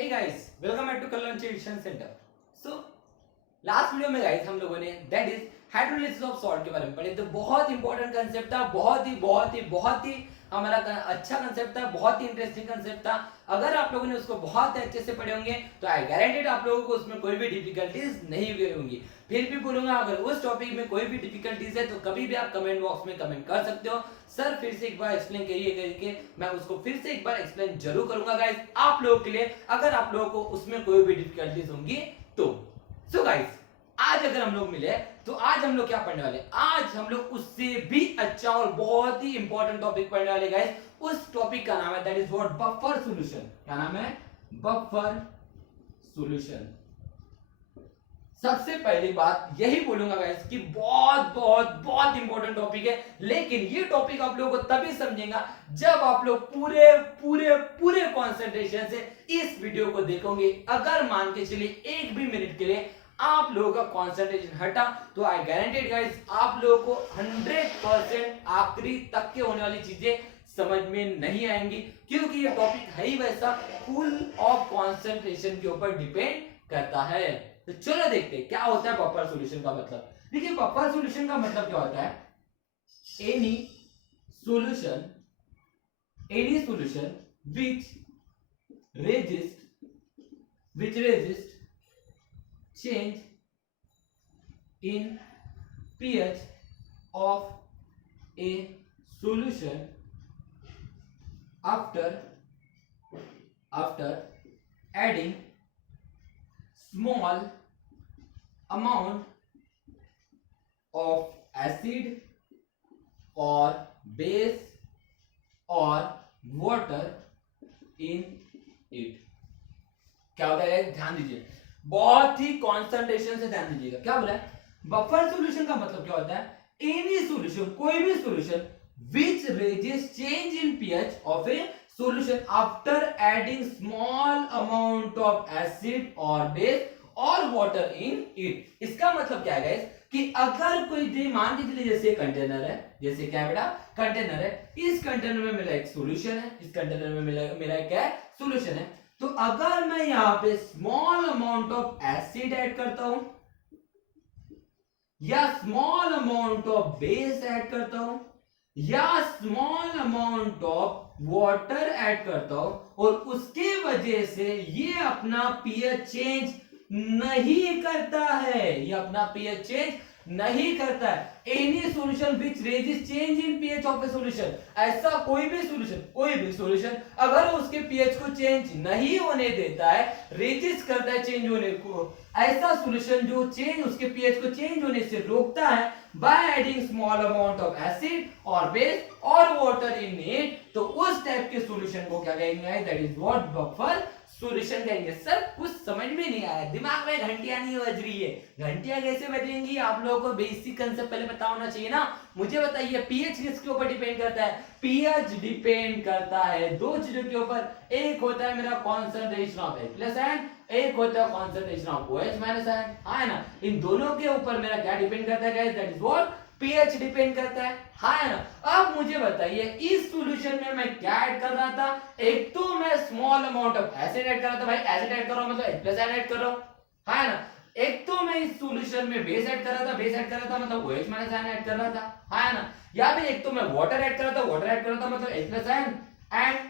Hey guys, welcome back to Kalyan tuition centre. So last video में guys हम लोगों ने that is hydrolysis of salt के बारे में पढ़े। तो बहुत इंपॉर्टेंट कंसेप्ट था, बहुत ही हमारा अच्छा कंसेप्ट था, बहुत ही इंटरेस्टिंग कंसेप्ट था। अगर आप लोगों ने उसको बहुत अच्छे से पढ़े होंगे तो आई गारंटेड आप लोगों को उसमें कोई भी डिफिकल्टीज नहीं हुई होंगी। फिर भी बोलूंगा, अगर उस टॉपिक में कोई भी डिफिकल्टीज है तो कभी भी आप कमेंट बॉक्स में कमेंट कर सकते हो। सर फिर से एक बार एक्सप्लेन करिए करके मैं उसको फिर से एक बार एक्सप्लेन जरूर करूंगा गाइस आप लोगों के लिए, अगर आप लोगों को उसमें कोई भी डिफिकल्टीज होंगी तो। सो गाइस, आज अगर हम लोग मिले तो आज हम लोग क्या पढ़ने वाले, आज हम लोग उससे भी अच्छा और बहुत ही इंपॉर्टेंट टॉपिक पढ़ने वाले गाइस। उस टॉपिक का नाम है that is what, buffer solution. क्या नाम है? Buffer solution. सबसे पहली बात यही बोलूंगा गाइस कि बहुत इंपॉर्टेंट टॉपिक है, लेकिन ये टॉपिक आप लोगों को तभी समझेगा जब आप लोग पूरे पूरे पूरे कंसंट्रेशन से इस वीडियो को देखोगे। अगर मान के चलिए एक भी मिनट के लिए आप लोगों का कंसंट्रेशन हटा तो आई गारंटेड गाइस आप लोगों को 100% आखिरी तक के होने वाली चीजें समझ में नहीं आएंगी, क्योंकि ये टॉपिक है ही वैसा, फुल ऑफ कंसंट्रेशन के ऊपर डिपेंड करता है। तो चलो देखते हैं क्या होता है बफर सॉल्यूशन का मतलब। देखिए, बफर सॉल्यूशन का मतलब क्या होता है? Any solution which resist change in pH of a solution after adding small amount of acid or base or water in it। क्या होता है? ध्यान दीजिए, बहुत ही कंसंट्रेशन से ध्यान दीजिएगा। क्या बोला है? बफर सॉल्यूशन का मतलब क्या होता है? एनी सॉल्यूशन, कोई भी solution which resists change in pH of a solution after adding small amount of acid or base or water in it। इसका मतलब क्या है गाइस कि अगर कोई मान के चलिए जैसे कंटेनर है, जैसे क्या बेटा कंटेनर है, इस कंटेनर में मेरा एक सॉल्यूशन है, इस कंटेनर में मेरा क्या है? सॉल्यूशन है। तो अगर मैं यहां पे small amount of acid add करता हूं या small amount of base add करता हूं या small amount of water add करता हूं और उसके वजह से ये अपना पीएच चेंज नहीं करता है, ये अपना पीएच चेंज नहीं करता है। Any solution which resist change in pH of A solution, ऐसा कोई भी सॉल्यूशन अगर उसके पीएच को चेंज नहीं होने देता है, रेजिस्ट करता है चेंज होने को, ऐसा सॉल्यूशन जो चेंज उसके पीएच को चेंज होने से रोकता है by adding small amount of acid और बेस और वाटर इन इट, तो उस टाइप के सॉल्यूशन को क्या कहेंगे? That is what, buffer solution कहेंगे। सर कुछ समझ में नहीं आया, दिमाग में घंटियां नहीं बज रही है। घंटियां कैसे बजेंगी? आप लोगों को बेसिक कंसेप्ट पहले पता होना चाहिए ना। मुझे बताइए, पीएच किसके ऊपर डिपेंड करता है? पीएच डिपेंड करता है दो चीजों के ऊपर, एक होता है मेरा कॉन्सेंट्रेशन ऑफ H+, एक होता है कॉन्सेंट्रेशन ऑफ OH-, हाँ है ना। इन दोनों के ऊपर मेरा क्या डिपेंड करता है guys? That is what, pH depend करता है, हाँ है ना। अब मुझे बताइए, इस सॉल्यूशन में मैं क्या ऐड कर रहा था? एक तो मैं small amount of acid add कर रहा था, भाई एसिड ऐड कर रहा हूं मतलब H+ ऐड कर रहा हूं, हाँ है ना। एक तो मैं इस सॉल्यूशन में बेस ऐड कर रहा था मतलब OH- ऐड कर रहा था, हाँ है ना। या फिर एक तो मैं वाटर ऐड कर रहा था मतलब H+ एंड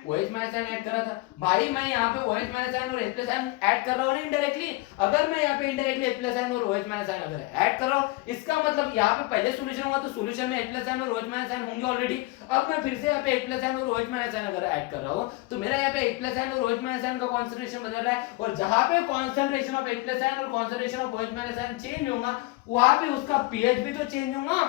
OH- ऐड कर रहा था। भाई मैं यहाँ पे OH- और H+ ऐड कर रहा हूँ ना इनडायरेक्टली। अगर मैं यहाँ पे इनडायरेक्टली H+ और OH- अगर ऐड कर रहा हूँ, इसका मतलब यहाँ पे पहले सॉल्यूशन हुआ तो सॉल्यूशन में H+ और OH- होंगे ऑलरेडी। अब मैं फिर से यहाँ पे H+ और OH- अगर ऐड कर रहा हूँ तो मेरा यहाँ पे H+ और OH- का कॉन्सेंट्रेशन बदल रहा है, और जहां पे कॉन्सेंट्रेशन ऑफ H+ और कॉन्सेंट्रेशन ऑफ OH- चेंज होगा, वहां पे उसका पीएच भी तो चेंज होगा,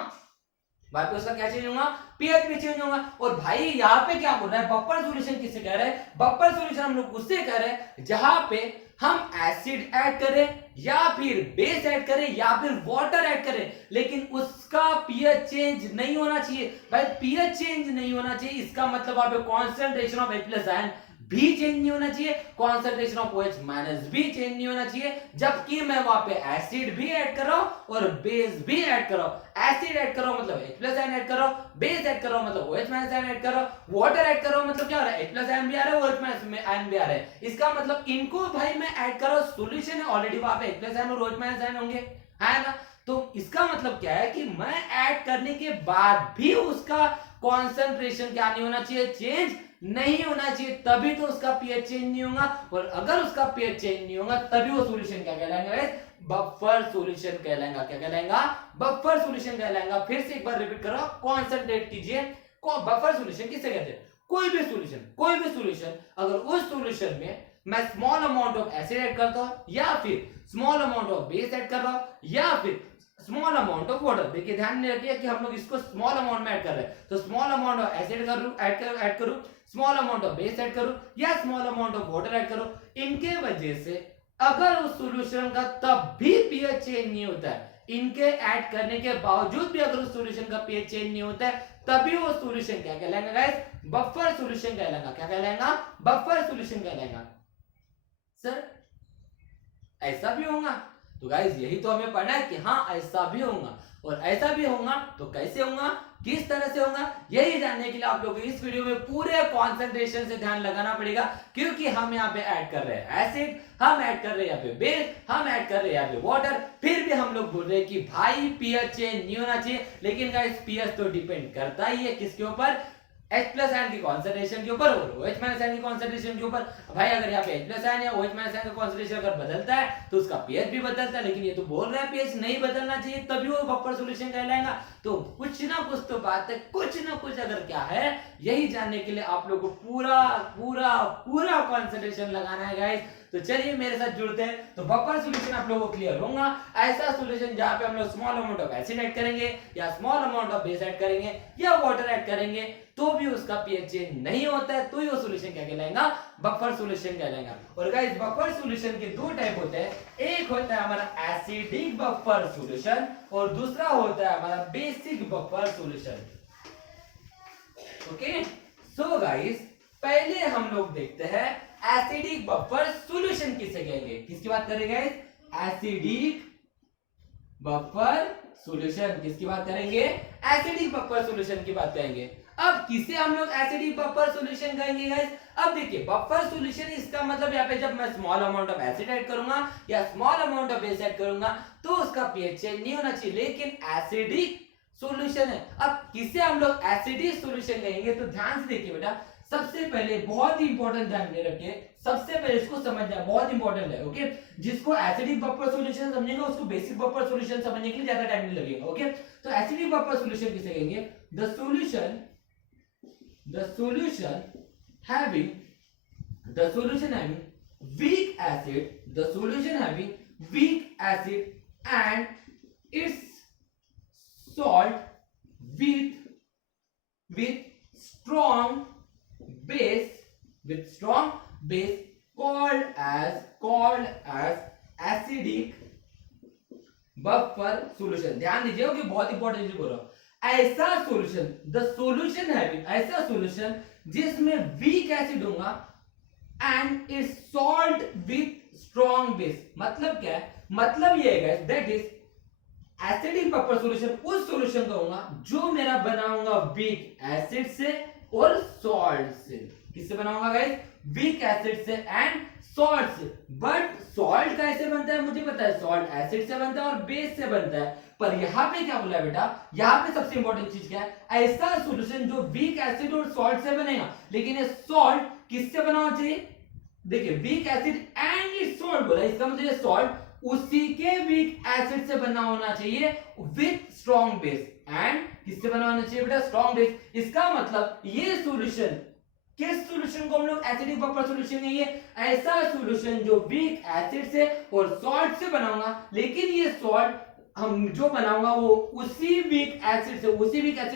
वहां पे उसका क्या चेंज होगा? पीएच भी चेंज होगा। और भाई यहाँ पे क्या बोल रहा है? बफर सॉल्यूशन किससे कह रहे हैं? बफर सॉल्यूशन हम लोग उससे कह रहे हैं जहां पे हम एसिड ऐड करें या फिर बेस ऐड करें या फिर वाटर ऐड करें, लेकिन उसका पीएच चेंज नहीं होना चाहिए। भाई पीएच चेंज नहीं होना चाहिए, इसका मतलब वहां पे कॉन्सेंट्रेशन ऑफ H+ भी चेंज नहीं होना चाहिए, कॉन्सेंट्रेशन ऑफ OH माइनस भी चेंज नहीं होना चाहिए, जबकि मैं वहां पे एसिड भी ऐड कर रहा हूं और बेस भी ऐड कर रहा हूं। एसिड ऐड कर रहा हूं मतलब H+ आयन ऐड कर रहा हूं, बेस ऐड कर रहा हूं मतलब OH माइनस आयन ऐड कर रहा हूं, वाटर ऐड कर रहा हूं मतलब क्या हो रहा है, H+ आयन भी आ रहा है, OH माइनस आयन भी आ रहा है। इसका मतलब इनको भाई मैं ऐड कर रहा हूं, सॉल्यूशन है ऑलरेडी, वहां पे H+ आयन और OH माइनस आयन होंगे, है ना। तो इसका मतलब क्या है कि मैं ऐड करने के बाद भी उसका कॉन्सेंट्रेशन क्या नहीं होना चाहिए, चेंज नहीं होना चाहिए, तभी तो उसका पीएच चेंज नहीं होगा। और अगर उसका पीएच चेंज नहीं होगा तभी वो सॉल्यूशन क्या कहलाएगा, बफर सॉल्यूशन कहलाएगा। क्या कहलाएगा, बफर सॉल्यूशन कहलाएगा। फिर से एक बार रिपीट करो, कॉन्सेंट्रेट कीजिए। बफर सॉल्यूशन किसे कहते हैं, कोई भी सॉल्यूशन अगर उस सॉल्यूशन में मैं small amount of acid add करता हूं या फिर small amount of base add कर रहा हूं या फिर स्मॉल अमाउंट ऑफ वाटर, देखिए ध्यान में रखिए कि हम लोग इसको स्मॉल अमाउंट में ऐड कर रहे हैं, तो small amount of acid add करूं, small amount of base add करूं या small amount of water add करूं, इनके वजह से अगर उस सॉल्यूशन का तब भी पीएच चेंज नहीं होता है, इनके ऐड करने के बावजूद भी अगर उस सॉल्यूशन का पीएच चेंज नहीं होता है, तभी वो सॉल्यूशन क्या कहलाएगा गाइस, बफर सॉल्यूशन कहलाएगा। क्या कहलाएगा, बफर सॉल्यूशन कहलाएगा। सर ऐसा भी होगा, तो गाइस यही तो हमें पढ़ना है कि हाँ ऐसा भी होगा, और ऐसा भी होगा तो कैसे होगा, किस तरह से होगा, यही जानने के लिए आप लोगों को इस वीडियो में पूरे कंसंट्रेशन से ध्यान लगाना पड़ेगा। क्योंकि हम यहाँ पे ऐड कर रहे हैं एसिड, हम ऐड कर रहे हैं यहाँ पे बेस, हम ऐड कर रहे हैं यहाँ पे वाटर, फिर भी हम लोग बोल रहे हैं कि भाई पीएच चेंज नहीं होना चाहिए। लेकिन गाइस पीएच तो डिपेंड करता ही है किसके ऊपर, H+ आयन की कॉन्सेंट्रेशन के ऊपर और OH- आयन की कॉन्सेंट्रेशन के ऊपर। भाई अगर यहाँ पे H+ आयन या OH- आयन का कॉन्सेंट्रेशन अगर बदलता है तो उसका पीएच भी बदलता है, लेकिन ये तो बोल रहा है पीएच नहीं बदलना चाहिए तभी वो बफर सॉल्यूशन कहलाएगा। तो कुछ ना कुछ तो बात है, कुछ ना कुछ अगर क्या है, यही जानने के लिए आप लोगों को पूरा पूरा पूरा कॉन्सेंट्रेशन लगाना है गाइस। तो चलिए मेरे साथ जुड़ते हैं। तो बफर सॉल्यूशन आप लोगों को क्लियर होगा, ऐसा सॉल्यूशन जहां पे हम लोग small amount of acid add करेंगे या small amount of base add करेंगे या वाटर ऐड करेंगे तो भी उसका पीएच चेंज नहीं होता है, तो ही वो सॉल्यूशन क्या कहलाएगा, बफर सॉल्यूशन कहलाएगा। और गाइस बफर सॉल्यूशन के दो टाइप होते हैं, एक होता है हमारा एसिडिक बफर सॉल्यूशन और दूसरा होता है हमारा basic buffer solution. Okay, so guys पहले हम लोग देखते हैं एसिडिक बफर सॉल्यूशन किसे कहेंगे, किसकी बात करेंगे, एसिडिक बफर सॉल्यूशन किसकी बात करेंगे, एसिडिक बफर सॉल्यूशन की बात करेंगे। अब किसे हम लोग एसिडिक बफर सॉल्यूशन कहेंगे गाइस, अब देखिए बफर सॉल्यूशन इसका मतलब यहाँ पे जब मैं small amount of acid add करूंगा या small amount of base add करूंगा तो उसका पीएच चेंज नहीं होना चाहिए, लेकिन एसिडिक सॉल्यूशन है। अब किसे हम लोग एसिडिक सॉल्यूशन कहेंगे, तो ध्यान से देखिए बेटा, सबसे पहले बहुत ही इंपॉर्टेंट ध्यान में रखिए, सबसे पहले इसको समझना बहुत इंपॉर्टेंट है। ओके, जिसको एसिडिक बफर सॉल्यूशन समझेगा उसको बेसिक बफर सॉल्यूशन समझने के लिए ज्यादा टाइम नहीं लगेगा। ओके, तो एसिडिक बफर सॉल्यूशन किसे कहेंगे, the solution having weak acid and its salt with strong base called as acidic buffer solution. ध्यान दीजिए कि बहुत इंपॉर्टेंट चीज बोल रहा हूं, ऐसा सॉल्यूशन, द सॉल्यूशन हैविंग, ऐसा सॉल्यूशन जिसमें वीक एसिड होगा and it's salt with strong base. मतलब क्या है, मतलब ये है guys, that is acidic buffer solution उस सॉल्यूशन का होगा जो मेरा बनाऊंगा वीक एसिड से और सॉल्ट से। किससे बनाऊंगा गाइस, वीक एसिड से एंड सॉल्ट से। बट सॉल्ट कैसे बनता है मुझे पता है, सॉल्ट एसिड से बनता है और बेस से बनता है, पर यहां पे क्या बोला है बेटा, यहां पे सबसे इंपॉर्टेंट चीज क्या है, ऐसा सॉल्यूशन जो वीक एसिड और सॉल्ट से बनेगा, लेकिन ये सॉल्ट किससे बना होना चाहिए, देखिए weak acid and it's salt बोला, इसका मतलब ये सॉल्ट उसी के वीक एसिड से बना होना चाहिए विथ स्ट्रॉन्ग बेस। एंड किससे बना होना चाहिए बेटा, स्ट्रॉन्ग बेस। इसका मतलब ये सॉल्यूशन, किस सॉल्यूशन को हम लोग एसिडिक बफर सॉल्यूशन कहेंगे, ऐसा सॉल्यूशन जो वीक एसिड से और सॉल्ट से बनाऊंगा, लेकिन ये सॉल्ट हम जो बनाऊंगा वो उसी वीक एसिड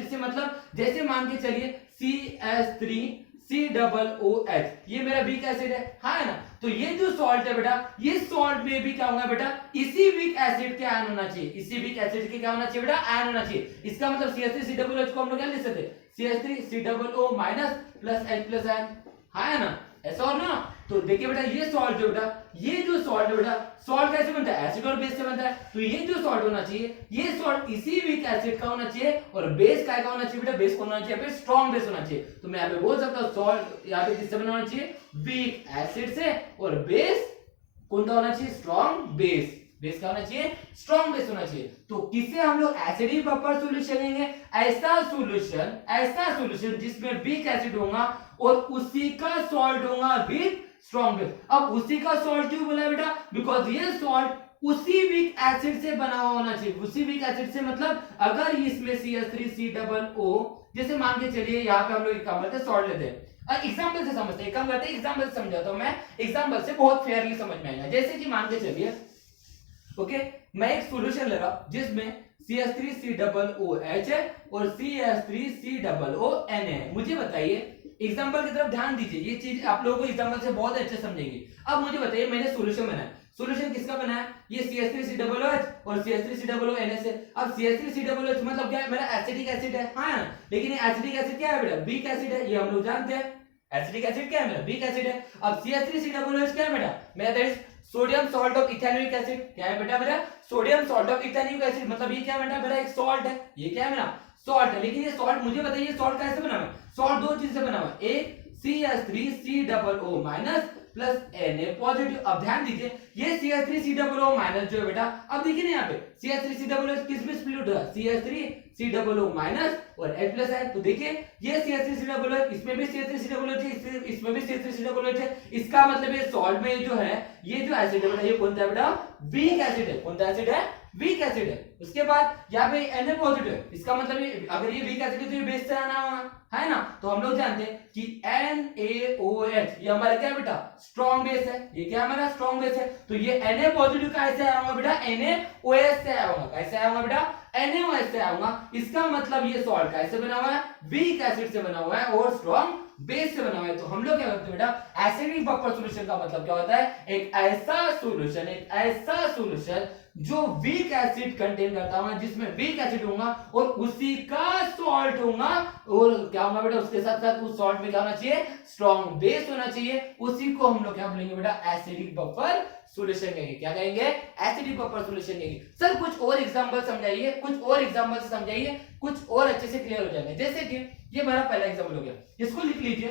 से मतलब जैसे मान के चलिए CH3COOH, ये मेरा वीक एसिड है ना, तो ये जो सॉल्ट है बेटा, ये सॉल्ट में भी क्या होगा बेटा, इसी वीक एसिड के आयन होना चाहिए, इसी वीक एसिड के क्या होना चाहिए बेटा, आयन होना चाहिए। इसका मतलब CH3COOH को हम लोग क्या लिख सकते हैं, CH3COO minus plus H+ ion, है ना, ऐसा और ना। तो देखिए बेटा ये सॉल्ट जो बेटा, ये जो सॉल्ट है बेटा, सॉल्ट कैसे बनता है, एसिड और बेस से बनता है। तो ये जो सॉल्ट होना चाहिए, ये सॉल्ट इसी वीक एसिड का होना चाहिए, और बेस का होना चाहिए बेटा, बेस कौन होना चाहिए, स्ट्रॉन्ग बेस होना चाहिए। तो मैं यहाँ पे बोल सकता हूँ सॉल्ट यहाँ पे किससे बना होना चाहिए, वीक एसिड से, और बेस कौन सा होना चाहिए, स्ट्रॉन्ग बेस। बेस का होना चाहिए, स्ट्रॉन्ग बेस होना चाहिए। तो किसे हम लोग एसिडिक बफर सॉल्यूशन लेंगे, ऐसा सॉल्यूशन जिसमें वीक एसिड होगा और उसी का सॉल्ट होगा विद स्ट्रॉन्ग बेस। अब उसी का सॉल्ट क्यों बोला बेटा, बिकॉज ये सॉल्ट उसी वीक एसिड से बना हुआ होना चाहिए। उसी वीक एसिड से मतलब अगर इसमें CH3COO, जैसे मान के चलिए यहाँ पे हम लोग एक काम करते हैं, सॉल्ट लेते हैं, एग्जांपल से समझते हैं, काम करते हैं एग्जांपल से समझाता हूं मैं, एग्जांपल से बहुत फेयरली समझ में आएगा। जैसे कि मान के चलिए ओके, मैं एक सॉल्यूशन ले रहा हूं जिसमें CH3COOH है और CH3COON है। मुझे बताइए, एग्जांपल की तरफ ध्यान दीजिए, ये चीज आप लोगों को एग्जांपल से बहुत अच्छे समझेंगे। अब मुझे बताइए, मैंने सॉल्यूशन बनाया, सॉल्यूशन किसका बनाया, ये CH3COOH और CH3COON है। अब CH3COOH मतलब क्या है, मेरा एसिडिक एसिड है, हाँ, लेकिन ये एसिडिक एसिड क्या है बेटा, वीक एसिड है, ये हम लोग जानते हैं। एसिडिक एसिड क्या है मेरा, वीक एसिड है। अब CH3COOH क्या है बेटा, मेरा that is sodium salt of ethanoic acid. क्या है बेटा मेरा, sodium salt of ethanoic acid, मतलब ये क्या बेटा मेरा एक सॉल्ट है, ये क्या है मेरा सॉल्ट है। लेकिन ये सॉल्ट मुझे बताइए सॉल्ट कैसे बना हुआ है, सॉल्ट दो चीज से बना हुआ है, एक CH3COO minus plus Na positive. अब ध्यान दीजिए, ये CH3COO माइनस जो है बेटा, अब देखिए ना यहाँ पे CH3COO किस में स्प्लिट हुआ, CH3COO माइनस और H प्लस है। तो देखिए ये CH3COO, इसमें भी CH3COO है, इसमें भी CH3COO है। इसका मतलब ये सॉल्ट में जो है, ये जो एसिड है बेटा, ये कौन सा है बेटा, वीक एसिड है। कौन सा एसिड है, वीक एसिड है। उसके बाद यहाँ पे Na पॉजिटिव है, इसका मतलब ये अगर ये वीक एसिड है तो ये बेस से आना होगा, है ना। तो हम लोग जानते हैं कि NaOH ये हमारा क्या है बेटा, स्ट्रॉन्ग बेस है। ये क्या हमारा स्ट्रॉन्ग बेस है। तो ये Na पॉजिटिव कैसे आया होगा बेटा, NaOH से आया होगा। कैसे आया होगा बेटा, NaOH से आया होगा। इसका मतलब ये सॉल्ट कैसे बना हुआ है, वीक एसिड से बना हुआ है और स्ट्रॉन्ग बेस से बना हुआ है। तो हम लोग क्या करते हैं बेटा, एसिडिक बफर सॉल्यूशन का मतलब क्या होता है, एक ऐसा सॉल्यूशन जो वीक एसिड कंटेन करता होगा, जिसमें वीक एसिड होगा और उसी का सॉल्ट होगा, और क्या होगा बेटा, उसके साथ साथ उस सॉल्ट में क्या होना चाहिए, स्ट्रॉन्ग बेस होना चाहिए। उसी को हम लोग क्या बोलेंगे बेटा, एसिडिक बफर सॉल्यूशन कहेंगे। क्या कहेंगे, एसिडिक बफर सॉल्यूशन कहेंगे। सर कुछ और एग्जांपल समझाइए, कुछ और एग्जांपल से समझाइए, कुछ और अच्छे से क्लियर हो जाएगा। जैसे कि ये हमारा पहला एग्जांपल हो गया, इसको लिख लीजिए,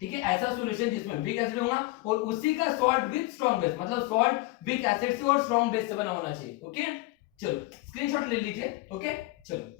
ठीक है। ऐसा सॉल्यूशन जिसमें वीक एसिड होगा और उसी का सॉल्ट विद स्ट्रॉन्ग बेस, मतलब सॉल्ट वीक एसिड से और स्ट्रॉन्ग बेस से बना होना चाहिए। ओके, चलो स्क्रीनशॉट ले लीजिए। ओके, चलो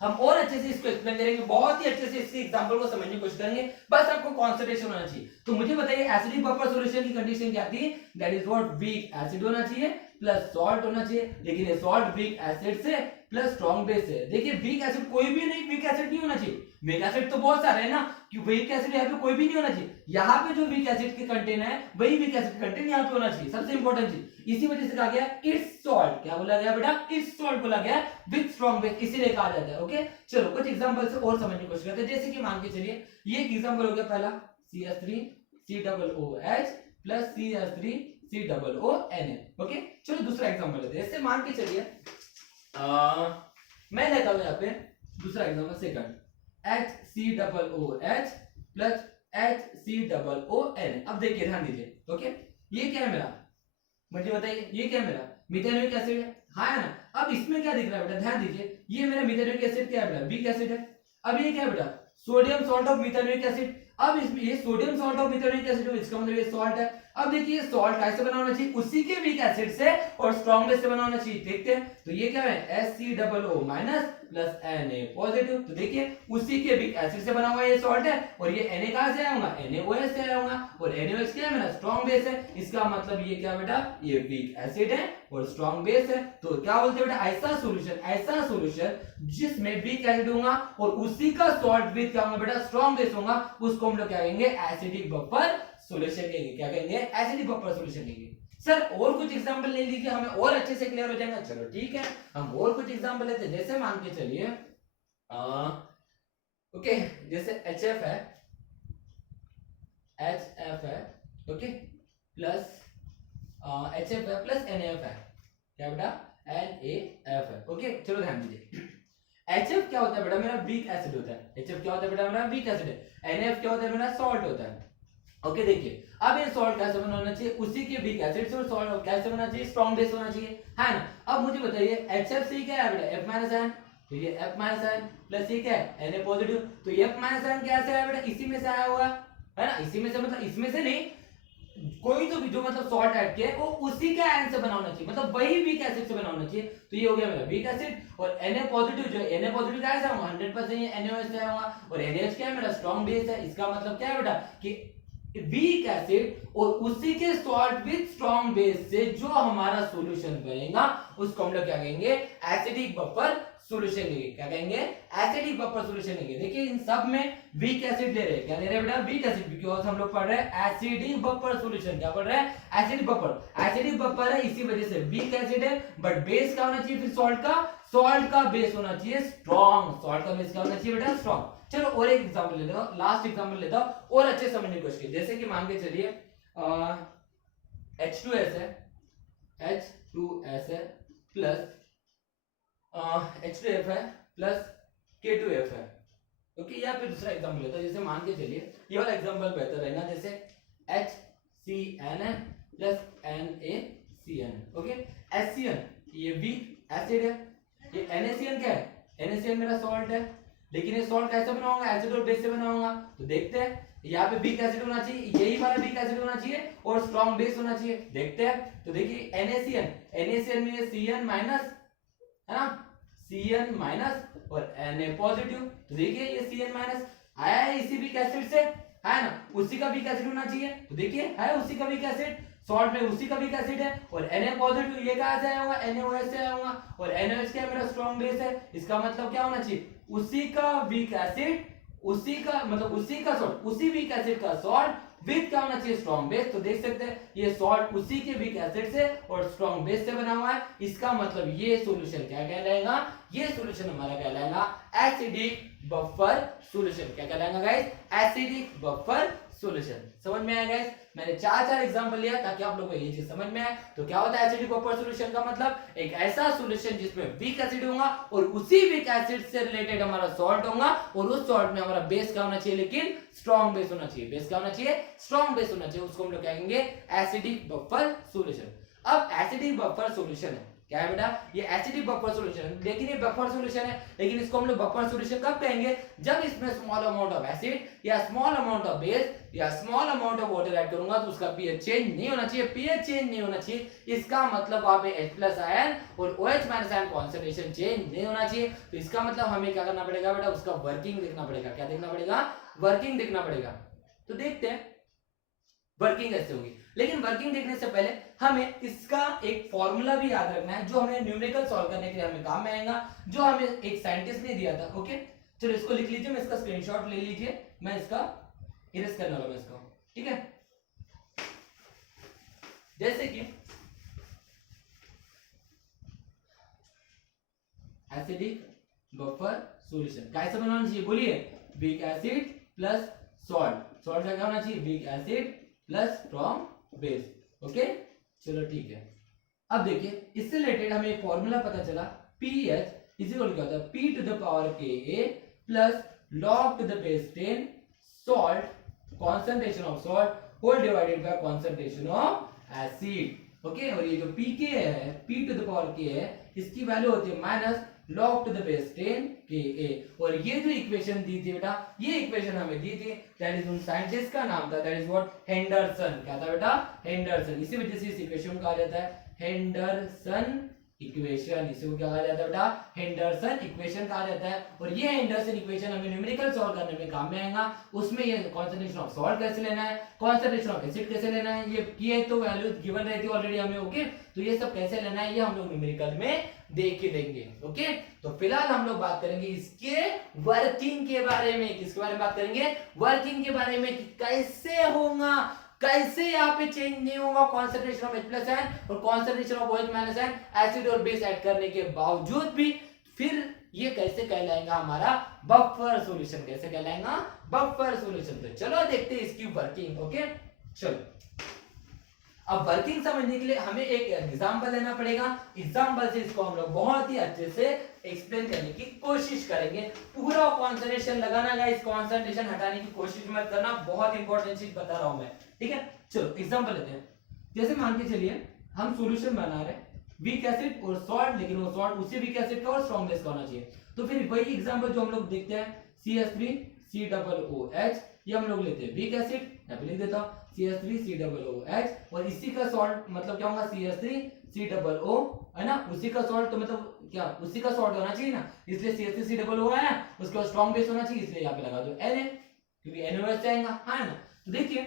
हम और अच्छे से इसको एक्सप्लेन करेंगे, बहुत ही अच्छे से इसके एग्जांपल को समझने की कोशिश करेंगे। बस आपको कंसंट्रेशन होना चाहिए। तो मुझे बताइए एसिडिक बफर सॉल्यूशन की कंडीशन क्या थी, that is what, weak acid होना चाहिए प्लस सॉल्ट होना चाहिए। लेकिन ये सॉल्ट वीक एसिड से प्लस स्ट्रॉन्ग बेस है। देखिए वीक एसिड कोई भी नहीं, वीक एसिड नहीं होना चाहिए। वीक एसिड तो बहुत सारे है ना, कि वीक एसिड यहाँ पे कोई भी नहीं होना चाहिए। यहाँ पे जो वीक एसिड के कंटेन है वही वीक एसिड कंटेन यहाँ पे होना चाहिए, सबसे इंपॉर्टेंट चीज। इसी वजह से कहा गया इट्स सॉल्ट, क्या बोला गया बेटा, इट्स सॉल्ट बोला गया विद स्ट्रॉन्ग बेस, इसीलिए कहा जाता है। ओके, चलो कुछ एग्जांपल से और समझने की कोशिश करते हैं। जैसे कि मान के चलिए ये एक एग्जांपल हो गया पहला, CH3COOH प्लस CH3COONA। ओके, चलो दूसरा एग्जांपल लेते हैं। जैसे मान के चलिए मैं लेता हूं यहाँ पे दूसरा example, second, HCOOH plus HCOON। अब देखिए ध्यान दीजिए। ओके, ये क्या है मेरा, मुझे बताइए ये क्या है मेरा, मिथेनोइक एसिड है, हाँ है ना। अब इसमें क्या दिख रहा है बेटा, ध्यान दीजिए, ये मेरा मिथेनोइक एसिड क्या है बेटा, वीक एसिड है। अब ये क्या है बेटा, sodium salt of methanoic acid. अब इसमें ये sodium salt of methanoic acid है, इसका मतलब ये सॉल्ट है। अब देखिए सॉल्ट कैसे बना होना चाहिए, उसी के वीक एसिड से और स्ट्रॉन्ग बेस से बना होना चाहिए। देखते हैं, तो ये क्या है, HCOO minus plus Na positive. तो देखिए उसी के वीक एसिड से बना हुआ ये सॉल्ट है, और ये Na कहां से आया होगा, NaOH से आया होगा, और NaOH क्या है मेरा, स्ट्रॉन्ग बेस है। इसका मतलब ये क्या बेटा, ये वीक एसिड है और स्ट्रॉन्ग बेस है। तो क्या बोलते हैं बेटा, ऐसा सॉल्यूशन जिसमें वीक एसिड होगा और उसी का सॉल्ट विद क्या होगा बेटा, स्ट्रॉन्ग बेस होगा, उसको हम लोग क्या कहेंगे, एसिडिक बफर सॉल्यूशन कहेंगे। क्या कहेंगे, एसिडिक बफर सॉल्यूशन कहेंगे। सर और कुछ एग्जांपल ले लीजिए, हमें और अच्छे से क्लियर हो जाएगा। चलो ठीक है, हम और कुछ एग्जांपल लेते हैं। जैसे मान के चलिए ओके, जैसे HF है, ओके, प्लस HF है प्लस NaF है, क्या बेटा, NaF है। ओके, चलो ध्यान दीजिए, HF क्या होता है बेटा, मेरा वीक एसिड होता है। HF क्या होता है बेटा, मेरा वीक एसिड है। NaF क्या होता है, मेरा सॉल्ट होता है। ओके देखिए अब ये सॉल्ट कैसे बनाना चाहिए, उसी के वीक एसिड से सॉल्ट कैसे बनना चाहिए, स्ट्रॉन्ग बेस होना चाहिए, है ना। अब मुझे बताइए HFC क्या है बेटा, F माइनस आयन, तो ये F माइनस आयन प्लस ये क्या है Na पॉजिटिव, तो ये F माइनस आयन कैसे आया बेटा, इसी में से आया होगा, है ना, इसी में से, मतलब इसमें से नहीं, कोई तो भी जो मतलब सॉल्ट ऐड किया है वो उसी के आयन से बना होना चाहिए, मतलब वही वीक एसिड से बना होना चाहिए, तो ये हो गया मेरा वीक एसिड। और Na पॉजिटिव जो है, Na पॉजिटिव क्या है 100% ये NaOH से आया होगा, और NaOH क्या है मेरा स्ट्रॉन्ग बेस है, इसका मतलब क्या है बेटा कि वीक एसिड और उसी के सॉल्ट विद स्ट्रॉन्ग बेस से जो हमारा सॉल्यूशन बनेगा उसको हम लोग क्या कहेंगे, एसिडिक बफर सॉल्यूशन लेंगे, क्या कहेंगे, एसिडिक बफर सॉल्यूशन लेंगे। देखिए इन सब में वीक एसिड ले रहे हैं, क्या ले रहे हैं बेटा, वीक एसिड, बिकॉज़ हम लोग पढ़ रहे हैं एसिडिक बफर सॉल्यूशन, क्या पढ़ रहे हैं, एसिडिक बफर, एसिडिक बफर है इसी वजह से वीक एसिड है, बट बेस क्या होना चाहिए फिर सॉल्ट का बेस होना चाहिए स्ट्रॉन्ग, सॉल्ट का बेस क्या होना चाहिए बेटा, स्ट्रॉन्ग। चलो और एक एग्जांपल लेता हूं, लास्ट एग्जांपल लेता हूं और अच्छे समझने की कोशिश कीजिए। जैसे कि मान के चलिए H2S है, H2S है प्लस H2F है प्लस K2F है, ओके। या फिर दूसरा एग्जांपल लेता हूं, जैसे मान के चलिए ये वाला एग्जांपल बेहतर रहेगा, जैसे HCN plus NaCN, okay. HCN ये वीक एसिड है, ये NaCN क्या है, NaCN मेरा सॉल्ट है, लेकिन ये सॉल्ट कैसे बना होगा, एसिड और बेस से बना होगा, तो देखते हैं। यहाँ पे वीक एसिड होना चाहिए, यही वाला वीक एसिड होना चाहिए और स्ट्रॉन्ग बेस होना चाहिए, देखते हैं। तो देखिए NaCN में Cn माइनस, है ना, Cn माइनस और Na पॉजिटिव, तो देखिए ये Cn माइनस आया है इसी वीक एसिड से, है ना, उसी का वीक एसिड होना चाहिए, तो देखिए है उसी का वीक एसिड, सॉल्ट में उसी का वीक एसिड है, और Na पॉजिटिव ये कहां से आया होगा, NaOH से आया होगा, और NaOH क्या मेरा स्ट्रॉन्ग बेस है, इसका मतलब क्या होना चाहिए, उसी का वीक एसिड, उसी का मतलब उसी का सॉल्ट, उसी वीक एसिड का सॉल्ट विद क्या होना चाहिए, स्ट्रॉन्ग बेस। तो देख सकते हैं ये सॉल्ट उसी के वीक एसिड से और स्ट्रॉन्ग बेस से बना हुआ है, इसका मतलब ये सॉल्यूशन क्या कहलाएगा, ये सॉल्यूशन हमारा कहलाएगा एसिडिक बफर सॉल्यूशन, क्या कहलाएगा गाइस, एसिडिक बफर सॉल्यूशन। समझ में आया गाइस, मैंने चार एग्जांपल लिया ताकि आप लोगों को ये चीज समझ में आए। तो क्या होता है एसिडिक बफर सॉल्यूशन का मतलब, एक ऐसा सॉल्यूशन जिसमें वीक एसिड होगा और उसी वीक एसिड से रिलेटेड हमारा सॉल्ट होगा, और उस सॉल्ट में हमारा बेस क्या होना चाहिए, लेकिन स्ट्रॉन्ग बेस होना चाहिए, बेस क्या होना चाहिए, स्ट्रॉन्ग बेस होना चाहिए, उसको हम लोग कहेंगे एसिडिक बफर सॉल्यूशन। अब एसिडिक बफर सॉल्यूशन है क्या है बेटा, ये एसिडिक बफर सॉल्यूशन है, लेकिन ये बफर सॉल्यूशन है, लेकिन इसको हम लोग बफर सॉल्यूशन कब कहेंगे, जब इसमें स्मॉल अमाउंट ऑफ एसिड या स्मॉल अमाउंट ऑफ बेस या small amount of water add करूंगा तो उसका पीएच चेंज नहीं होना चाहिए, पीएच चेंज नहीं होना चाहिए, इसका मतलब वहां पे H+ आयन और OH- आयन कंसंट्रेशन चेंज नहीं होना चाहिए। तो इसका मतलब हमें क्या करना पड़ेगा बेटा, उसका वर्किंग देखना पड़ेगा, क्या देखना पड़ेगा, वर्किंग देखना पड़ेगा। तो देखते हैं वर्किंग कैसे होगी, लेकिन वर्किंग देखने से पहले हमें इसका एक फॉर्मूला भी याद रखना है जो हमें न्यूमेरिकल सॉल्व करने के लिए हमें काम में आएगा, जो हमें एक साइंटिस्ट ने दिया था, ओके। चलो इसको लिख लीजिए, मैं इसका स्क्रीनशॉट ले लीजिए, मैं इसका इरेज करने वाला हूं इसको, ठीक है। जैसे कि एसिडिक बफर सॉल्यूशन कैसे बनाना चाहिए बोलिए, weak acid plus salt, salt का क्या होना चाहिए, weak acid plus strong base, okay. चलो ठीक है, अब देखिए इससे रिलेटेड हमें एक फॉर्मूला पता चला, पीएच इज इक्वल क्या होता है, P to the power Ka plus log to the base 10 salt, concentration of salt whole divided by concentration of acid, okay. और ये जो pK है, P to the power K है, इसकी वैल्यू होती है minus log to the base 10 Ka, और ये जो इक्वेशन दी थी बेटा, ये इक्वेशन हमें दी थी, दैट इज उन साइंटिस्ट का नाम था, दैट इज व्हाट, हेंडरसन, क्या था बेटा, हेंडरसन। इसी वजह से इस इक्वेशन को कहा जाता है हेंडरसन इक्वेशन, इसी को क्या कहा जाता है बेटा, हेंडरसन इक्वेशन कहा जाता है। और ये हेंडरसन इक्वेशन हमें न्यूमेरिकल सॉल्व करने में काम में आएगा, उसमें ये कंसंट्रेशन ऑफ सॉल्ट कैसे लेना है, कंसंट्रेशन ऑफ एसिड कैसे लेना है, ये तो वैल्यू गिवन रहती है ऑलरेडी हमें, ओके। तो ये सब कैसे लेना है ये हम लोग न्यूमेरिकल में देख के देंगे, ओके। तो फिलहाल हम लोग बात करेंगे इसके वर्किंग के बारे में, किसके बारे में बात करेंगे, वर्किंग के बारे में, कि कैसे होगा, कैसे यहाँ पे चेंज नहीं होगा कॉन्सेंट्रेशन ऑफ H+ आयन और concentration of OH- ion, acid और बेस ऐड करने के बावजूद भी, फिर ये कैसे कहलाएगा हमारा बफर सॉल्यूशन, कैसे कहलाएगा बफर सॉल्यूशन। तो चलो देखते हैं इसकी वर्किंग, ओके। चलो अब वर्किंग समझने के लिए हमें एक एग्जांपल लेना पड़ेगा, एग्जांपल से इसको हम लोग बहुत ही अच्छे से एक्सप्लेन करने की कोशिश करेंगे। पूरा कंसंट्रेशन लगाना गाइस, कंसंट्रेशन हटाने की कोशिश मत करना, बहुत इंपॉर्टेंट चीज बता रहा हूं मैं, ठीक है। चलो एग्जांपल लेते हैं। जैसे मान के चलिए हम सॉल्यूशन बना रहे हैं वीक एसिड और सॉल्ट, लेकिन वो सॉल्ट उसी वीक एसिड का और स्ट्रॉन्ग बेस का होना चाहिए। तो फिर वही एग्जांपल जो हम लोग देखते हैं CH3COOH, ये हम लोग लेते हैं वीक एसिड, यहाँ पे लिख देता हूं CH3COOH, और इसी का सॉल्ट मतलब क्या होगा CH3COO, है ना, उसी का सॉल्ट, तो मतलब क्या उसी का सॉल्ट होना चाहिए ना, इसलिए CH3COO है ना, उसके बाद स्ट्रॉन्ग बेस होना चाहिए, इसलिए यहाँ पे लगा दो Na, क्योंकि NaOH जाएगा, है ना। तो देखिए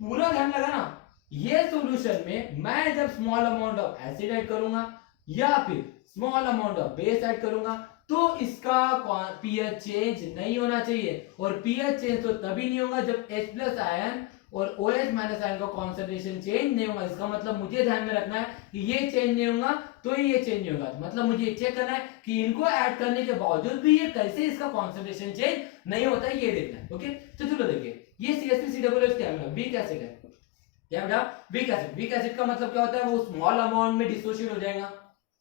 पूरा ध्यान लगाना, ये सॉल्यूशन में मैं जब small amount of acid add करूंगा या फिर small amount of base add करूंगा तो इसका पीएच चेंज नहीं होना चाहिए, और पीएच चेंज तो तभी नहीं होगा जब H+ आयन और OH- आयन का कॉन्सेंट्रेशन चेंज नहीं होगा। इसका मतलब मुझे ध्यान में रखना है कि ये चेंज नहीं होगा तो ये चेंज नहीं होगा, मतलब मुझे चेक करना है कि इनको ऐड करने के बावजूद भी ये कैसे इसका कॉन्सेंट्रेशन चेंज नहीं होता है, ये देखना है। ओके, तो चलो देखिए ये CH3COOH क्या है, वीक एसिड है, क्या बेटा वीक एसिड। वीक एसिड का मतलब क्या होता है, वो स्मॉल अमाउंट में डिसोशिएट हो जाएगा,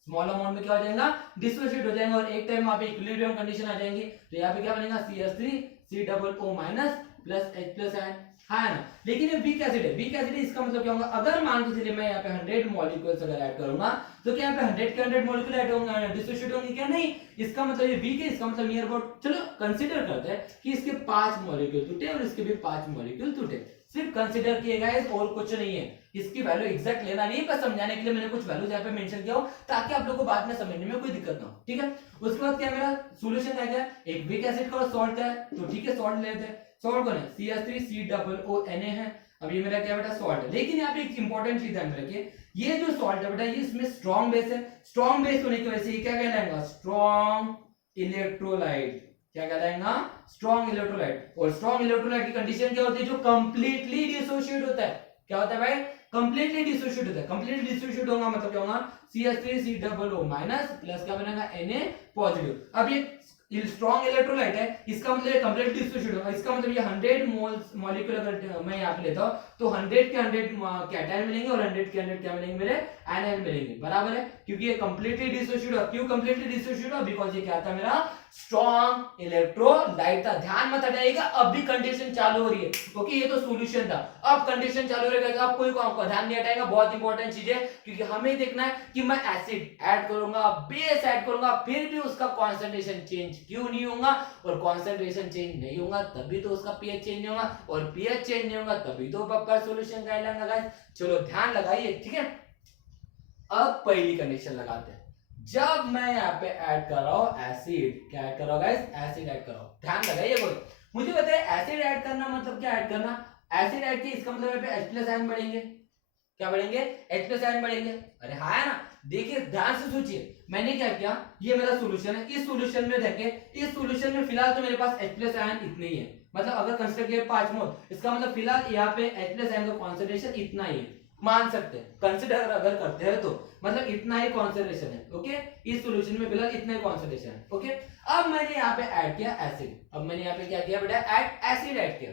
स्मॉल अमाउंट में क्या हो जाएगा, डिसोशिएट हो जाएगा, और एक टाइम वहां पे इक्विलिब्रियम कंडीशन आ जाएंगी, तो यहाँ पे क्या बनेगा CH3COO- प्लस H+ आयन, है ना। लेकिन ये वीक एसिड है, वीक एसिड इसका मतलब क्या होगा, अगर मान के चलिए मैं यहाँ पे 100 मॉलिक्यूल्स अगर ऐड करूंगा तो क्या यहाँ पे 100 के 100 मॉलिक्यूल ऐड होंगे, डिसोशिएट होंगे क्या, नहीं। इसका मतलब ये वीक है, इसका मतलब नियर अबाउट, चलो कंसीडर करते हैं कि इसके 5 मॉलिक्यूल टूटे और इसके भी 5 मॉलिक्यूल टूटे, सिर्फ कंसीडर किए गए, और कुछ नहीं है। इसकी वैल्यू एग्जैक्ट लेना नहीं है, बस समझाने के लिए मैंने कुछ वैल्यूज यहाँ पे मेंशन किया हो ताकि आप लोगों को बाद में समझने में कोई दिक्कत ना हो, ठीक है। उसके बाद क्या मेरा सॉल्यूशन है, क्या एक वीक एसिड का और सॉल्ट का है, तो ठीक है सॉल्ट लेते हैं। सॉल्ट कौन है, CH3COONA है। अब ये मेरा क्या बेटा सॉल्ट है, लेकिन यहाँ पे एक इंपॉर्टेंट चीज ध्यान में रखिए, ये जो सॉल्ट है बेटा ये इसमें स्ट्रॉन्ग बेस है, स्ट्रॉन्ग बेस होने की वजह से ये क्या कहलाएगा, स्ट्रॉन्ग इलेक्ट्रोलाइट, क्या कहलाएगा, स्ट्रॉन्ग इलेक्ट्रोलाइट। और स्ट्रॉन्ग इलेक्ट्रोलाइट की कंडीशन क्या होती है, जो कंप्लीटली डिसोशिएट होता है, क्या होता है भाई, कंप्लीटली डिसोशिएट होता है। कंप्लीटली डिसोशिएट होगा मतलब क्या होगा, CH3COO- प्लस क्या बनेगा Na पॉजिटिव। अब ये स्ट्रॉन्ग इलेक्ट्रोलाइट है, इसका मतलब ये कंप्लीट डिसोशिएट होगा, इसका मतलब ये 100 मोल्स मॉलिक्यूल अगर मैं यहाँ पे लेता हूँ तो 100 के 100 कैटायन मिलेंगे और 100 के 100 क्या मिलेंगे मेरे, एनायन मिलेंगे, बराबर है, क्योंकि ये कंप्लीटली डिसोशिएट हुआ। क्यों कंप्लीटली डिसोशिएट हुआ, बिकॉज़ ये क्या था मेरा स्ट्रॉन्ग इलेक्ट्रोलाइट था। ध्यान मत हटाइएगा, अब भी कंडीशन चालू हो रही है, ओके, ये तो सॉल्यूशन था, अब कंडीशन चालू रहेगा, अब कोई ध्यान नहीं हटाएगा, बहुत इंपॉर्टेंट चीज है, क्योंकि हमें देखना है कि मैं एसिड ऐड करूंगा, बेस ऐड करूंगा, फिर भी उसका कॉन्सेंट्रेशन चेंज क्यों नहीं होगा, और कॉन्सेंट्रेशन चेंज नहीं होगा तभी तो उसका पीएच चेंज नहीं होगा, और पीएच चेंज नहीं होगा तभी तो बब्बर सॉल्यूशन कहलाएगा गाइस। चलो ध्यान लगाइए, ठीक है। अब पहली कंडीशन लगाते हैं, जब मैं यहाँ पे ऐड कर रहा हूं एसिड, क्या ऐड कर रहा हूं गाइस, एसिड ऐड कर रहा हूं, ध्यान लगाइए। बोलो मुझे बताइए एसिड ऐड करना मतलब क्या ऐड करना, एसिड ऐड किया इसका मतलब यहाँ पे H+ आयन बढ़ेंगे, क्या बढ़ेंगे, H+ आयन बढ़ेंगे, अरे हाँ है ना। देखिए ध्यान से सोचिए, मैंने क्या किया, ये मेरा सॉल्यूशन है, इस सॉल्यूशन में देखिए, इस सॉल्यूशन में फिलहाल तो मेरे पास H+ आयन इतने ही है, मतलब अगर कंसीडर किए 5 मोल, इसका मतलब फिलहाल यहाँ पे H+ आयन का कॉन्सेंट्रेशन इतना ही है, मान सकते हैं, कंसीडर अगर करते हैं तो मतलब इतना ही कॉन्सेंट्रेशन है, ओके, इस सॉल्यूशन में फिलहाल इतना ही कॉन्सेंट्रेशन है, ओके। अब मैंने यहाँ पे ऐड किया एसिड, अब मैंने यहाँ पे क्या किया बेटा, एसिड ऐड किया,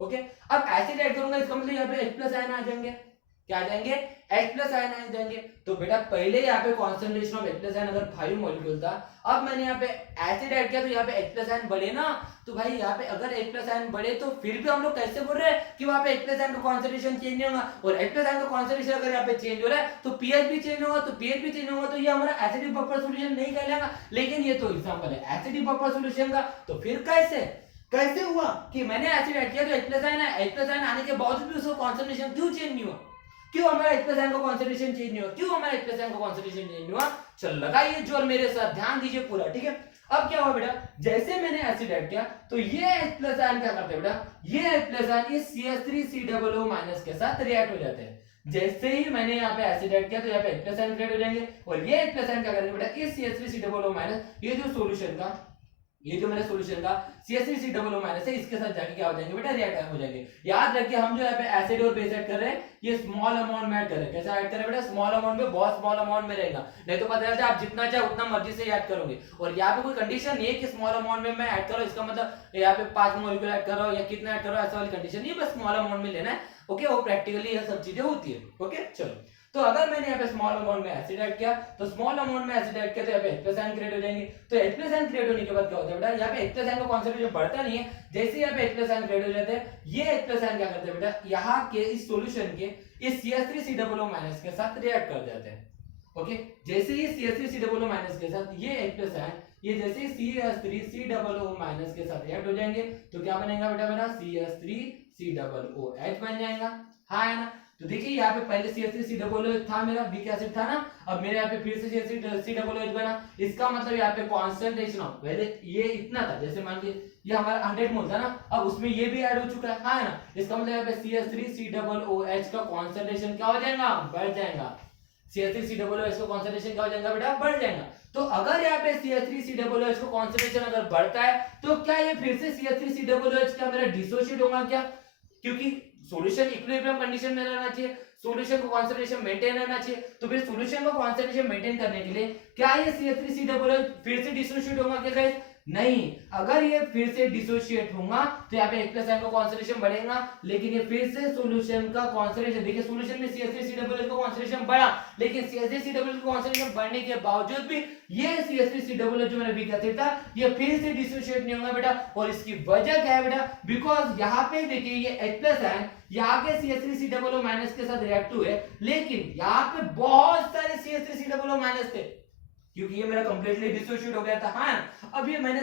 ओके। अब एसिड ऐड करूंगा इसका मतलब यहाँ पे H+ आयन आ जाएंगे, क्या आ जाएंगे, H+ आयन आ जाएंगे। तो बेटा पहले यहाँ पे कॉन्सेंट्रेशन ऑफ H+ आयन अगर 5 मॉलिक्यूल था, अब मैंने यहाँ पे एसिड ऐड किया तो यहाँ पे H+ आयन बढ़े ना, तो भाई यहाँ पे अगर H+ आयन बढ़े तो फिर भी हम लोग कैसे बोल रहे हैं कि वहां पे H+ आयन का कॉन्सेंट्रेशन चेंज नहीं होगा, और H+ आयन का कॉन्सेंट्रेशन अगर यहाँ पे चेंज हो रहा है तो पीएच भी चेंज होगा, तो पीएच भी चेंज होगा तो ये हमारा एसिडिक बफर सॉल्यूशन नहीं कहलाएगा। लेकिन ये तो एग्जांपल है एसिडिक बफर सॉल्यूशन का, तो फिर कैसे हुआ कि मैंने एसिड ऐड किया तो H+ आयन है, H+ आयन आने के बावजूद भी उसका कॉन्सेंट्रेशन क्यों चेंज नहीं हुआ, क्यों हमारा H+ आयन का कॉन्सेंट्रेशन चेंज नहीं हुआ, क्यों हमारा H+ आयन का कॉन्सेंट्रेशन चेंज नहीं हुआ। चल लगाइए जोर मेरे साथ, ध्यान दीजिए पूरा, ठीक है। अब क्या हुआ बेटा, जैसे मैंने एसिड ऐड किया तो ये H+ आयन क्या करते हैं बेटा, ये H+ आयन इस CH3COO- के साथ रिएक्ट हो जाते हैं। जैसे ही मैंने यहाँ पे एसिड ऐड किया तो यहाँ पे H+ आयन क्रिएट हो जाएंगे, और ये H+ आयन क्या करेंगे बेटा, इस CH3COO- ये जो सॉल्यूशन का ये जो मेरा सॉल्यूशन का CH3COO माइनस है, इसके साथ जाके क्या हो जाएंगे बेटा, रिएक्ट हो जाएंगे। याद रखिए हम जो यहाँ पे एसिड और बेस ऐड कर रहे हैं, ये स्मॉल अमाउंट में ऐड कर रहे हैं। कैसा ऐड कर रहे हैं बेटा, स्मॉल अमाउंट में, बहुत स्मॉल अमाउंट में रहेगा, नहीं तो पता चलता है आप जितना चाहे उतना मर्जी से ऐड करोगे। और यहाँ पे कोई कंडीशन नहीं है कि स्मॉल अमाउंट में मैं ऐड करो, इसका मतलब यहाँ पे 5 मॉलिक्यूल ऐड कर रहा हूँ या कितना ऐड करो, ऐसा वाली कंडीशन नहीं है, बस स्मॉल अमाउंट में लेना है। ओके, वो प्रैक्टिकली ये सब चीजें होती है। ओके चलो, तो अगर मैंने यहाँ पे स्मॉल अमाउंट में एसिड ऐड किया, तो स्मॉल अमाउंट में एसिड ऐड किया तो यहाँ पे H+ क्रिएट हो जाएंगे। तो H+ क्रिएट होने के बाद क्या होता है बेटा, यहाँ पे H+ का कॉन्सेंट्रेशन बढ़ता नहीं है, जैसे यहाँ पे H+ क्रिएट हो जाते हैं, ये H+ क्या करते हैं बेटा, यहाँ के इस सॉल्यूशन के इस CH3COO माइनस के साथ रिएक्ट कर जाते हैं। ओके, जैसे ही CH3COO माइनस के साथ ये H+ ये जैसे CH3COO माइनस के साथ रिएक्ट हो जाएंगे, तो क्या बनेगा बेटा मेरा, CH3COOH बन जाएगा। हाँ है ना। तो देखिए यहाँ पे पहले CH3COO था मेरा, वीक एसिड था ना, अब मेरे यहाँ पे फिर से CH3COOH बना। इसका मतलब यहाँ पे कॉन्सेंट्रेशन ऑफ, पहले ये इतना था, जैसे मान लीजिए ये हमारा 100 मोल था ना, अब उसमें ये भी ऐड हो चुका है। हाँ है ना। इसका मतलब यहाँ पे CH3COOH का कॉन्सेंट्रेशन क्या हो जाएगा, बढ़ जाएगा। CH3COOH का कॉन्सेंट्रेशन क्या हो जाएगा बेटा, बढ़ जाएगा। तो अगर यहाँ पे CH3COOH का कॉन्सेंट्रेशन अगर बढ़ता है, तो क्या ये फिर से CH3COOH क्या मेरा डिसोशिएट होगा क्या, क्योंकि सॉल्यूशन इक्विलिब्रियम कंडीशन में रहना चाहिए, सॉल्यूशन का कंसंट्रेशन मेंटेन रहना चाहिए। तो फिर सॉल्यूशन का कंसंट्रेशन मेंटेन करने के लिए क्या ये CH3COOH फिर से डिसोशिएट होगा क्या गाइस, नहीं। अगर ये फिर से डिसोशिएट होगा तो यहाँ पे H+ का कंसंट्रेशन बढ़ेगा, लेकिन ये फिर से सॉल्यूशन का कंसंट्रेशन, देखिए सॉल्यूशन में CH3COOH का कंसंट्रेशन बढ़ा, लेकिन CH3COOH का कंसंट्रेशन बढ़ने के बावजूद भी ये CH3COOH जो मेरा वीक एसिड था, ये फिर से डिसोशिएट नहीं होगा बेटा। और इसकी वजह क्या है बेटा, बिकॉज यहाँ पे देखिए ये H+ है, यहाँ के CH3COO माइनस के साथ रिएक्ट हुए, लेकिन यहाँ पे बहुत सारे CH3COO माइनस थे, क्योंकि ये मेरा कंप्लीटली डिसोशिएट हो गया था। हाँ, अब ये मैंने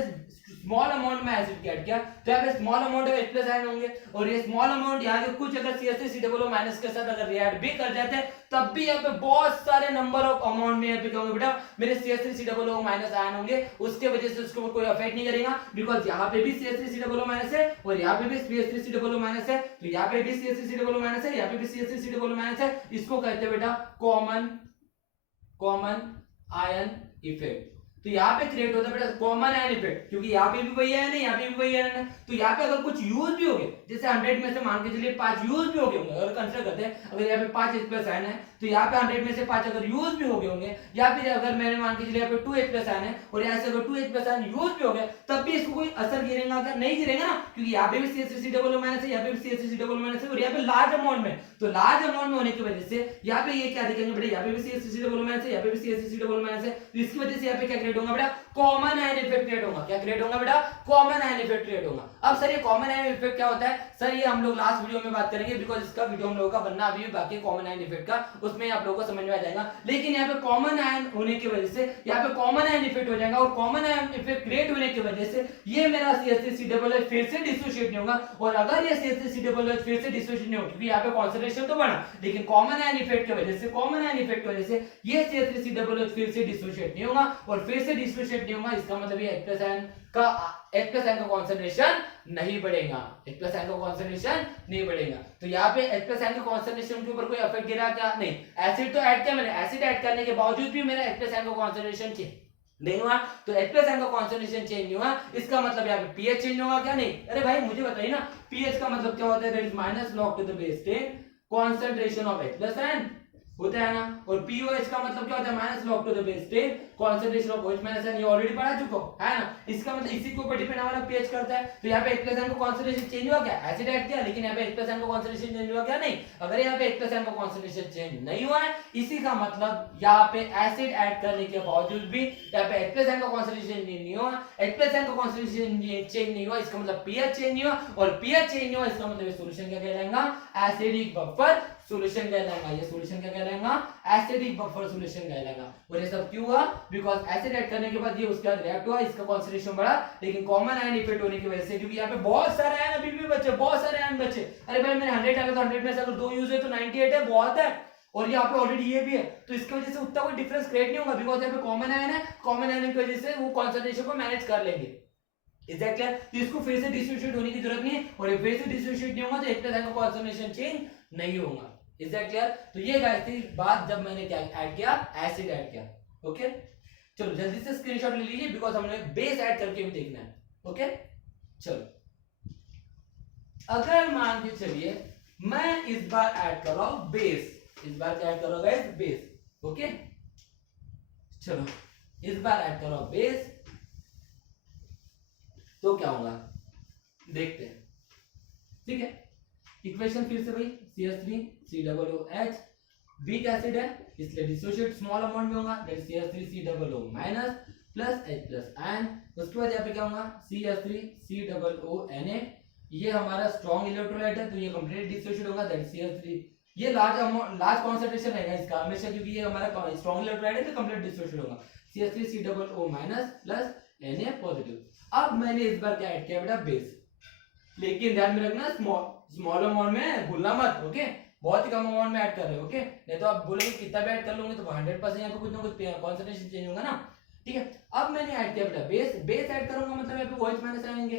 स्मॉल अमाउंट में एसिड ऐड किया, तो यहाँ पे स्मॉल अमाउंट में H+ आयन होंगे, और ये स्मॉल अमाउंट यहाँ के कुछ अगर CH3COO माइनस के साथ अगर रिएक्ट भी कर जाते हैं, तब भी यहाँ पे बहुत सारे नंबर ऑफ अमाउंट में यहाँ पे क्या होंगे बेटा, मेरे CH3COO माइनस आयन होंगे, उसके वजह से उसको कोई अफेक्ट नहीं करेगा, बिकॉज यहाँ पे भी CH3COO माइनस है और यहाँ पे भी CH3COO माइनस है, तो यहाँ पे भी CH3COO माइनस है, यहाँ पे भी CH3COO माइनस है। इसको कहते हैं बेटा कॉमन आयन इफेक्ट। तो यहाँ पे क्रिएट होता है बेटा कॉमन आयन इफेक्ट, क्योंकि यहाँ पे भी वही आयन है, यहाँ पे भी वही आयन है। तो यहाँ पे अगर कुछ यूज भी हो गए, जैसे 100 में से मान के चलिए 5 यूज भी हो गए होंगे, अगर कंसीडर करते हैं अगर यहाँ पे 5 H+ आयन है, तो यहाँ पे 100 में से 5 अगर यूज भी हो गए होंगे, या फिर अगर मैंने मान के चलिए यहाँ पे 2 H+ आयन है और यहाँ से अगर 2 H+ आयन यूज भी हो गए, तब भी इसको कोई असर गिरेगा क्या, नहीं गिरेगा ना, क्योंकि यहाँ पे भी CH3COO माइनस है, यहाँ पे भी CH3COO माइनस है, और यहाँ पे लार्ज अमाउंट में, तो लार्ज अमाउंट में होने की वजह से यहाँ पे ये क्या दिखेंगे बेटा, यहाँ पे भी CH3COO माइनस है, यहाँ पे भी CH3COO माइनस है, तो इसकी वजह से यहाँ पे क्या क्रिएट होगा बेटा, कॉमन आयन इफेक्ट क्रिएट होगा। क्या क्रिएट होगा बेटा, कॉमन आयन इफेक्ट क्रिएट होगा। अब सर ये कॉमन आयन इफेक्ट क्या होता है सर, ये हम लोग लास्ट वीडियो में बात करेंगे, बिकॉज इसका वीडियो हम लोगों का बनना अभी भी बाकी है कॉमन आयन इफेक्ट का, उसमें आप लोगों को समझ में आ जाएगा। लेकिन यहाँ पे कॉमन आयन होने की वजह से यहाँ पे कॉमन आयन इफेक्ट हो जाएगा, और कॉमन आयन इफेक्ट क्रिएट होने की वजह से ये मेरा CH3COOH फिर से डिसोशिएट नहीं होगा। और अगर ये CH3COOH फिर से डिसोशिएट नहीं होगा, क्योंकि यहाँ पे कॉन्सेंट्रेशन तो बढ़ा, लेकिन कॉमन आयन इफेक्ट की वजह से, कॉमन आयन इफेक्ट की वजह से ये CH3COOH फिर से डिसोशिएट नहीं होगा, और फिर से डिसोशिएट नहीं होगा, इसका मतलब ये H+ आयन का कॉन्सेंट्रेशन नहीं बढ़ेगा, H+ आयन का कॉन्सेंट्रेशन नहीं बढ़ेगा। तो यहाँ पे H+ आयन के कॉन्सेंट्रेशन के ऊपर कोई इफेक्ट गिरा क्या, नहीं। एसिड तो ऐड किया मैंने, एसिड ऐड करने के बावजूद भी मेरा H+ आयन का कॉन्सेंट्रेशन चेंज नहीं हुआ, तो H+ आयन का कॉन्सेंट्रेशन चेंज नहीं हुआ, इसका मतलब यहाँ पे pH चेंज होगा क्या, नहीं। अरे भाई मुझे बताइए ना, pH का मतलब क्या होता है, that is minus log to the base 10 concentration of H+ ion होता है ना, और POH का मतलब क्या होता है, minus log to the base 10 concentration of OH minus, ये ऑलरेडी पढ़ा चुका है ना। इसका मतलब इसी के ऊपर डिपेंड हमारा pH करता है। तो यहाँ पे H+ आयन का कॉन्सेंट्रेशन चेंज हुआ क्या, एसिड ऐड किया, लेकिन यहाँ पे H+ आयन का कॉन्सेंट्रेशन चेंज हुआ क्या, नहीं। अगर यहाँ पे H+ आयन का कॉन्सेंट्रेशन चेंज नहीं हुआ है, इसी का मतलब यहाँ पे एसिड ऐड करने के बावजूद भी यहाँ पे H+ आयन का कॉन्सेंट्रेशन नहीं हुआ, H+ आयन का कॉन्सेंट्रेशन चेंज नहीं हुआ, इसका मतलब pH चेंज नहीं हुआ, और pH चेंज नहीं हुआ, इसका मतलब सॉल्यूशन क्या कहलाएगा, एसिडिक बफर सॉल्यूशन कहलाएगा। ये सॉल्यूशन क्या कहलाएगा, एसिडिक बफर सॉल्यूशन कहलाएगा। और ये सब क्यों हुआ, बिकॉज एसिड ऐड करने के बाद ये उसके साथ रिएक्ट हुआ, इसका कॉन्सेंट्रेशन बढ़ा, लेकिन कॉमन आयन इफेक्ट होने की वजह से, क्योंकि यहाँ पे बहुत सारे आयन अभी भी बचे, बहुत सारे आयन बचे। अरे भाई मैंने 100 डाला तो 100 में से अगर 2 यूज है तो 98 है, बहुत है, और यहाँ पे ऑलरेडी ये भी है, तो इसकी वजह से उतना कोई डिफरेंस क्रिएट नहीं होगा, बिकॉज यहाँ पे कॉमन आयन है, कॉमन आयन की वजह से वो कॉन्सेंट्रेशन को मैनेज कर लेंगे। Is that clear? तो इसको फिर से डिसोशिएट होने की जरूरत नहीं है, और फिर से डिसोशिएट नहीं होगा तो H+ आयन का कॉन्सेंट्रेशन चेंज नहीं होगा। Is that clear? तो ये गाइस थी बात जब मैंने क्या ऐड किया, एसिड ऐड किया। ओके चलो जल्दी से स्क्रीनशॉट ले लीजिए बिकॉज हमने बेस ऐड करके भी देखना है। ओके चलो, अगर मान के चलिए मैं इस बार ऐड कर रहा हूं बेस, इस बार क्या ऐड कर रहा हूं गाइस, बेस। ओके चलो इस बार ऐड कर रहा हूं बेस, तो क्या होगा देखते हैं। ठीक है, इक्वेशन फिर से भाई CH3COOH, वीक एसिड है इसलिए डिसोशिएट स्मॉल अमाउंट में होगा, that CH3COO minus plus H plus ion. उसके बाद यहाँ पे क्या होगा CH3COONA, ये हमारा स्ट्रॉन्ग इलेक्ट्रोलाइट है तो ये कंप्लीट डिसोशिएट होगा, दैट CH3, ये लार्ज कॉन्सेंट्रेशन रहेगा इसका हमेशा क्योंकि ये हमारा स्ट्रॉन्ग इलेक्ट्रोलाइट है तो कंप्लीट डिसोशिएट होगा, CH3COO minus plus Na positive. अब मैंने इस बार क्या ऐड किया बेटा बेस, लेकिन ध्यान में रखना स्मॉल अमाउंट में भूलना मत। ओके बहुत ही कम अमाउंट में ऐड कर रहे हो। ओके नहीं तो आप बोलोगे कितना भी ऐड कर लोगे तो 100% यहाँ पे कुछ ना कुछ कॉन्सेंट्रेशन चेंज होगा ना। ठीक है, अब मैंने ऐड किया बेटा बेस, बेस ऐड करूंगा मतलब यहाँ पे OH माइनस आएंगे,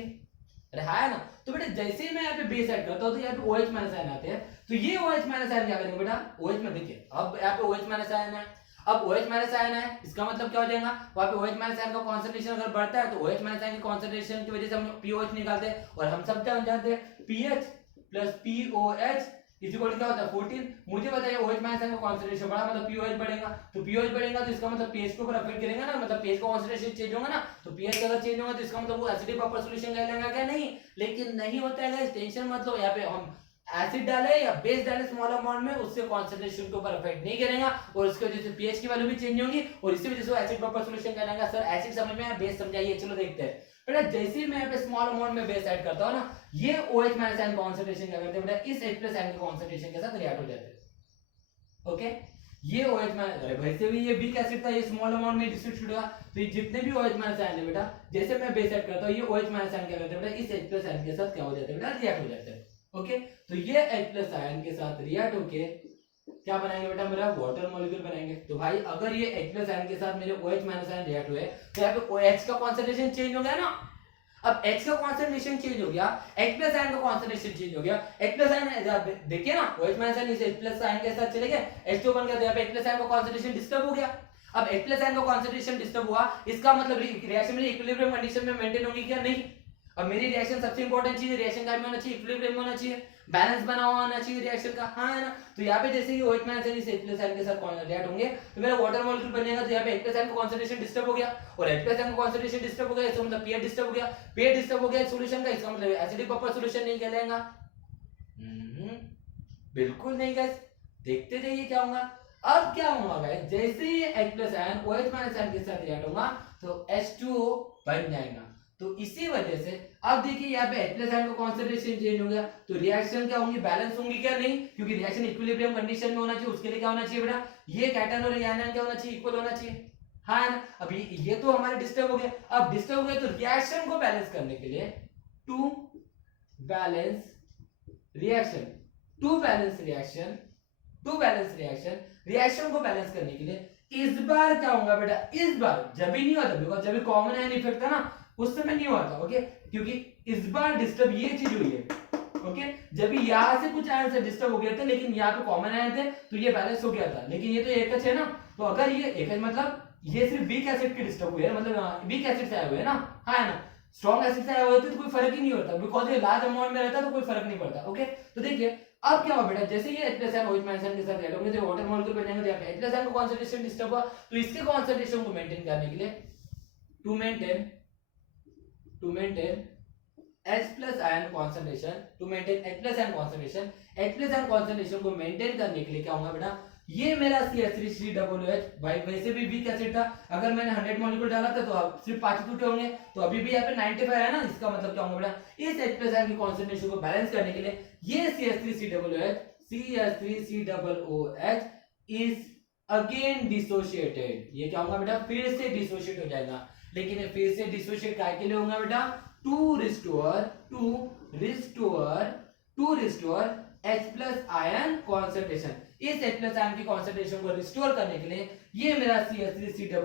अरे है ना। तो बेटा जैसे ही मैं यहाँ पे बेस ऐड करता हूँ तो यहाँ पे OH माइनस आयन आते हैं, तो ये OH माइनस आयन क्या करेंगे बेटा, OH में देखिए अब यहाँ पे OH माइनस आयन है, अब OH माइनस आयन है इसका मतलब क्या हो जाएगा, वहां पे OH माइनस आयन का कंसंट्रेशन अगर बढ़ता है तो OH माइनस आयन के कंसंट्रेशन की वजह से हम POH निकालते हैं, और हम सब जानते हैं pH plus POH is equal to क्या होता है 14। मुझे बताइए OH माइनस आयन का कंसंट्रेशन बढ़ा मतलब POH बढ़ेगा, तो POH बढ़ेगा तो इसका मतलब pH के ऊपर अफेक्ट करेगा ना, मतलब pH का कंसंट्रेशन चेंज होगा ना, तो pH अगर चेंज होगा तो इसका मतलब वो एसिडिक प्रॉपर सॉल्यूशन कहलाएगा क्या, नहीं। लेकिन नहीं होता है गाइस, टेंशन मत लो, यहाँ पे हम एसिड डाले या बेस डाले स्मॉल अमाउंट में उससे कंसंट्रेशन के ऊपर अफेक्ट नहीं करेगा, और उसकी वजह से पीएच की वैल्यू भी चेंज होगी और इसी वजह से एसिड प्रॉपर सॉल्यूशन कहलाएगा। सर एसिड समझ में आया, बेस समझाइए, चलो देखते हैं। बेटा जैसे ही मैं यहाँ पे स्मॉल अमाउंट में बेस ऐड करता हूं ना, ये OH माइनस आयन कंसंट्रेशन क्या करते हैं बेटा, इस H प्लस आयन के कंसंट्रेशन के साथ रिएक्ट हो जाते हैं। ओके ये OH माइनस, अरे वैसे भी ये वीक एसिड था, ये स्मॉल अमाउंट में डिस्ट्रीब्यूट होगा, तो ये जितने भी OH माइनस आयन है बेटा, जैसे मैं बेस ऐड करता हूं ये OH माइनस आयन क्या करते हैं बेटा, इस H प्लस आयन के साथ क्या हो जाते हैं बेटा, रिएक्ट हो जाते हैं। ओके तो ये H प्लस आयन के साथ रिएक्ट होके क्या बनाएंगे बेटा, मेरा वाटर मॉलिक्यूल बनाएंगे। तो भाई अगर ये H प्लस आयन के साथ मेरे OH माइनस आयन रिएक्ट हुए तो यहाँ पे OH का कंसंट्रेशन चेंज हो गया ना, अब H का कंसंट्रेशन चेंज हो गया, H प्लस आयन का कंसंट्रेशन चेंज हो गया, H प्लस आयन देखिए ना OH माइनस आयन इस H प्लस आयन के साथ चले गए, H2 बन गया, तो यहाँ पे H प्लस आयन का कंसंट्रेशन डिस्टर्ब हो गया। अब H प्लस आयन का कंसंट्रेशन डिस्टर्ब हुआ, इसका मतलब रिएक्शन मेरी इक्विलिब्रियम कंडीशन में मेंटेन होगी क्या, नहीं। अब मेरी रिएक्शन सबसे इंपॉर्टेंट चीज रिएक्शन का होना चाहिए, इक्विलिब्रियम में होना चाहिए, बैलेंस बना हुआ होना चाहिए रिएक्शन का, हाँ है ना। तो यहाँ पे जैसे ही OH माइनस आयन इस H प्लस आयन के साथ रिएक्ट होंगे तो मेरा वाटर मॉलिक्यूल बनेगा, तो यहाँ पे H प्लस आयन का कंसंट्रेशन डिस्टर्ब हो गया और H प्लस आयन का कंसंट्रेशन डिस्टर्ब हो गया, इसका मतलब pH डिस्टर्ब हो गया, pH डिस्टर्ब हो गया सॉल्यूशन का, इसका मतलब एसिडिक प्रॉपर सॉल्यूशन नहीं कहलाएगा। बिल्कुल नहीं गाइस, देखते जाइए क्या होगा। अब क्या होगा गाइस, जैसे ही H plus ion OH minus ion के साथ रिएक्ट होगा तो H2O बन जाएगा, तो इसी वजह से अब देखिए यहाँ पे H प्लस आयन का कंसंट्रेशन चेंज हो गया, तो रिएक्शन क्या होंगी, बैलेंस होंगी क्या, नहीं, क्योंकि रिएक्शन इक्विलिब्रियम कंडीशन में होना चाहिए, उसके लिए क्या होना चाहिए बेटा, ये कैटन और एनायन क्या होना चाहिए, इक्वल होना चाहिए, हाँ ना। अभी ये तो हमारे डिस्टर्ब हो गए, अब डिस्टर्ब हो गए तो रिएक्शन को बैलेंस करने के लिए टू बैलेंस रिएक्शन को बैलेंस करने के लिए इस बार क्या होगा बेटा, इस बार जब भी नहीं होता बिकॉज जब भी कॉमन आयन इफेक्ट था ना उस समय नहीं हुआ था। ओके क्योंकि इस बार डिस्टर्ब ये चीज हुई है। ओके जब भी यहाँ से कुछ आयन से डिस्टर्ब हो गए थे लेकिन यहाँ पे कॉमन आयन थे तो ये बैलेंस हो गया था, लेकिन ये तो एक है ना, तो अगर ये एक मतलब ये सिर्फ वीक एसिड के डिस्टर्ब हुए, मतलब वीक एसिड से आए हुए ना, हाँ ना, स्ट्रॉन्ग एसिड से आए हुए थे तो कोई फर्क ही नहीं होता बिकॉज ये लार्ज अमाउंट में रहता तो कोई फर्क नहीं पड़ता। ओके तो देखिए अब क्या हुआ बेटा, जैसे ये H plus ion OH minus ion के साथ ऐड होंगे तो वाटर मॉलिक्यूल बनेंगे, तो यहाँ पे H प्लस आयन का कंसंट्रेशन डिस्टर्ब हुआ, तो इसके कंसंट्रेशन को मेंटेन करने के लिए to maintain H plus ion concentration, to maintain H plus ion concentration, H plus ion concentration को मेंटेन करने के लिए क्या होगा बेटा, ये मेरा CH3COOH भाई वैसे भी वीक एसिड था, अगर मैंने 100 मॉलिक्यूल डाला था तो अब सिर्फ 5 टूटे होंगे, तो अभी भी यहाँ पे 95 है ना, इसका मतलब क्या होगा बेटा, इस H प्लस आयन की कंसंट्रेशन को बैलेंस करने के लिए ये CH3COOH इज अगेन डिसोशिएटेड, ये क्या होगा बेटा, फिर से डिसोशिएट हो जाएगा, लेकिन ये फिर से डिसोशिएट काय के लिए होगा बेटा, to restore H plus ion concentration, इस H प्लस आयन की कॉन्सेंट्रेशन को रिस्टोर करने के लिए ये मेरा CH3COOH क्या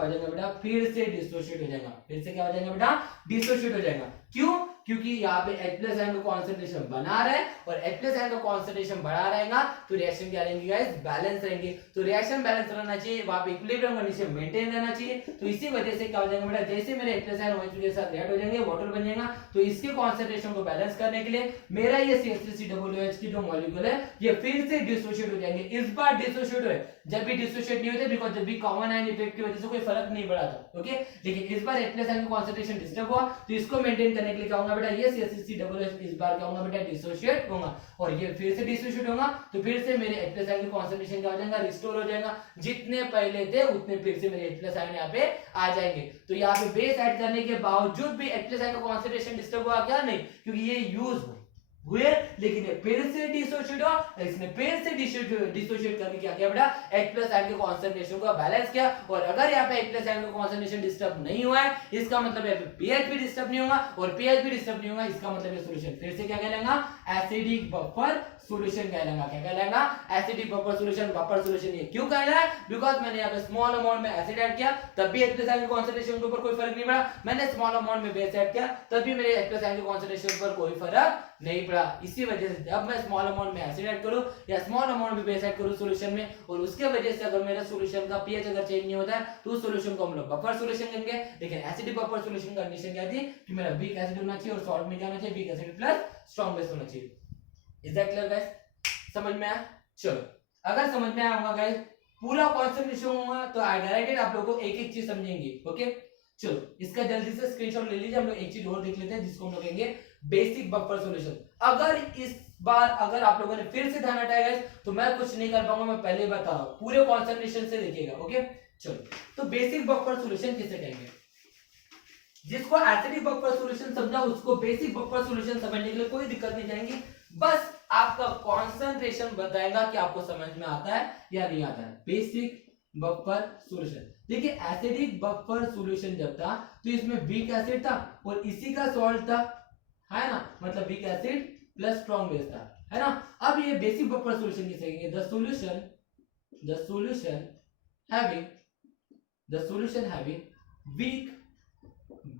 हो जाएगा बेटा, फिर से डिसोशिएट हो जाएगा, फिर से क्या हो जाएगा बेटा, डिसोशिएट हो जाएगा। क्यों, क्योंकि यहाँ पे H प्लस आयन का कॉन्सेंट्रेशन बना रहा है और H प्लस आयन का कॉन्सेंट्रेशन बढ़ा रहेगा तो रिएक्शन क्या रहेंगे गाइस, बैलेंस रहेंगे। तो रिएक्शन बैलेंस रहना चाहिए, वहां पे इक्विलिब्रियम कंडीशन मेंटेन रहना चाहिए। तो इसी वजह से क्या हो जाएगा बेटा, जैसे मेरे H प्लस आयन OH के साथ रिएक्ट हो जाएंगे, वाटर बन जाएगा, तो इसके कॉन्सेंट्रेशन को बैलेंस करने के लिए मेरा ये CH3COOH की जो मॉलिक्यूल है ये फिर से डिसोशिएट हो जाएंगे। इस बार डिसोशिएट हुए, जब भी डिसोशिएट नहीं होते बिकॉज़ जब भी कॉमन आयन इफेक्ट की वजह से कोई फर्क नहीं पड़ा था, ओके। लेकिन इस बार H प्लस आयन का कॉन्सेंट्रेशन डिस्टर्ब हुआ, तो इसको मेंटेन करने के लिए क्या होगा बेटा, ये CH3COOH इस बार क्या होगा बेटा, डिसोशिएट होगा और ये फिर से डिसोशिएट होगा, तो फिर से मेरे H प्लस आयन की कॉन्सेंट्रेशन क्या हो जाएगा, रिस्टोर हो जाएगा। जितने पहले थे उतने फिर से मेरे H प्लस आयन यहाँ पे आ जाएंगे। तो यहाँ पे बेस ऐड करने के बावजूद भी H प्लस आयन का कॉन्सेंट्रेशन डिस्टर्ब हुआ क्या, नहीं, क्योंकि ये यूज हुए, लेकिन ये फिर से डिसोशिएट हुआ, इसने फिर से डिसोशिएट करके क्या किया बेटा, H प्लस आयन के कॉन्सेंट्रेशन को बैलेंस किया। और अगर यहाँ पे H प्लस आयन का कॉन्सेंट्रेशन डिस्टर्ब नहीं हुआ है, इसका मतलब यहाँ पे pH भी डिस्टर्ब नहीं होगा और pH भी डिस्टर्ब नहीं होगा, इसका मतलब ये सॉल्यूशन फिर से क्या कहलाएगा, एसिडिक बफर सॉल्यूशन कहलाएगा। क्या कहलाएगा, acidic buffer solution. Buffer solution ये क्यों कहलाया है, बिकॉज़ मैंने यहाँ पे स्मॉल अमाउंट में एसिड ऐड किया, तब भी H प्लस आयन के कॉन्सेंट्रेशन के ऊपर कोई फर्क नहीं पड़ा। मैंने स्मॉल अमाउंट में बेस ऐड किया, तब भी मेरे H प्लस आयन के कॉन्सेंट्रेशन पर कोई फर्क नहीं पड़ा। इसी वजह से जब मैं स्मॉल अमाउंट में एसिड ऐड करूं या स्मॉल अमाउंट में बेस ऐड करूं सॉल्यूशन में, और उसके वजह से अगर मेरा सॉल्यूशन का पीएच अगर चेंज नहीं होता है, तो उस सॉल्यूशन को हम लोग बफर सॉल्यूशन कहेंगे। लेकिन एसिडिक बफर सॉल्यूशन का कंडीशन क्या थी कि मेरा वीक एसिड होना चाहिए और सॉल्ट में क्या होना चाहिए, weak acid plus strong base होना चाहिए। इज दैट क्लियर गाइस, समझ में आया? चलो, अगर समझ में आया होगा गाइस, पूरा कॉन्सेंट्रेशन होगा तो आई डायरेक्टेड आप लोगों को एक एक चीज समझेंगे, ओके। चलो, इसका जल्दी से स्क्रीनशॉट ले लीजिए, हम लोग एक चीज और देख लेते हैं जिसको हम लोग कहेंगे बेसिक बफर सॉल्यूशन। अगर इस बार अगर आप लोगों ने फिर से ध्यान हटाया गाइस, तो मैं कुछ नहीं कर पाऊंगा, मैं पहले ही बता रहा हूं, पूरे कॉन्सेंट्रेशन से देखिएगा, ओके। चलो, तो बेसिक बफर सॉल्यूशन किसे कहेंगे, जिसको एसिडिक बफर सॉल्यूशन समझा उसको बेसिक बफर सॉल्यूशन समझने के लिए कोई दिक्कत नहीं जाएंगी, बस आपका कॉन्सेंट्रेशन बताएगा कि आपको समझ में आता है या नहीं आता है। बेसिक बफर सॉल्यूशन, देखिए एसिडिक बफर सॉल्यूशन जब था तो इसमें वीक एसिड था और इसी का सॉल्ट था, है ना, मतलब weak acid plus strong base था, है ना। अब ये बेसिक बफर सॉल्यूशन किसे कहेंगे, the solution having weak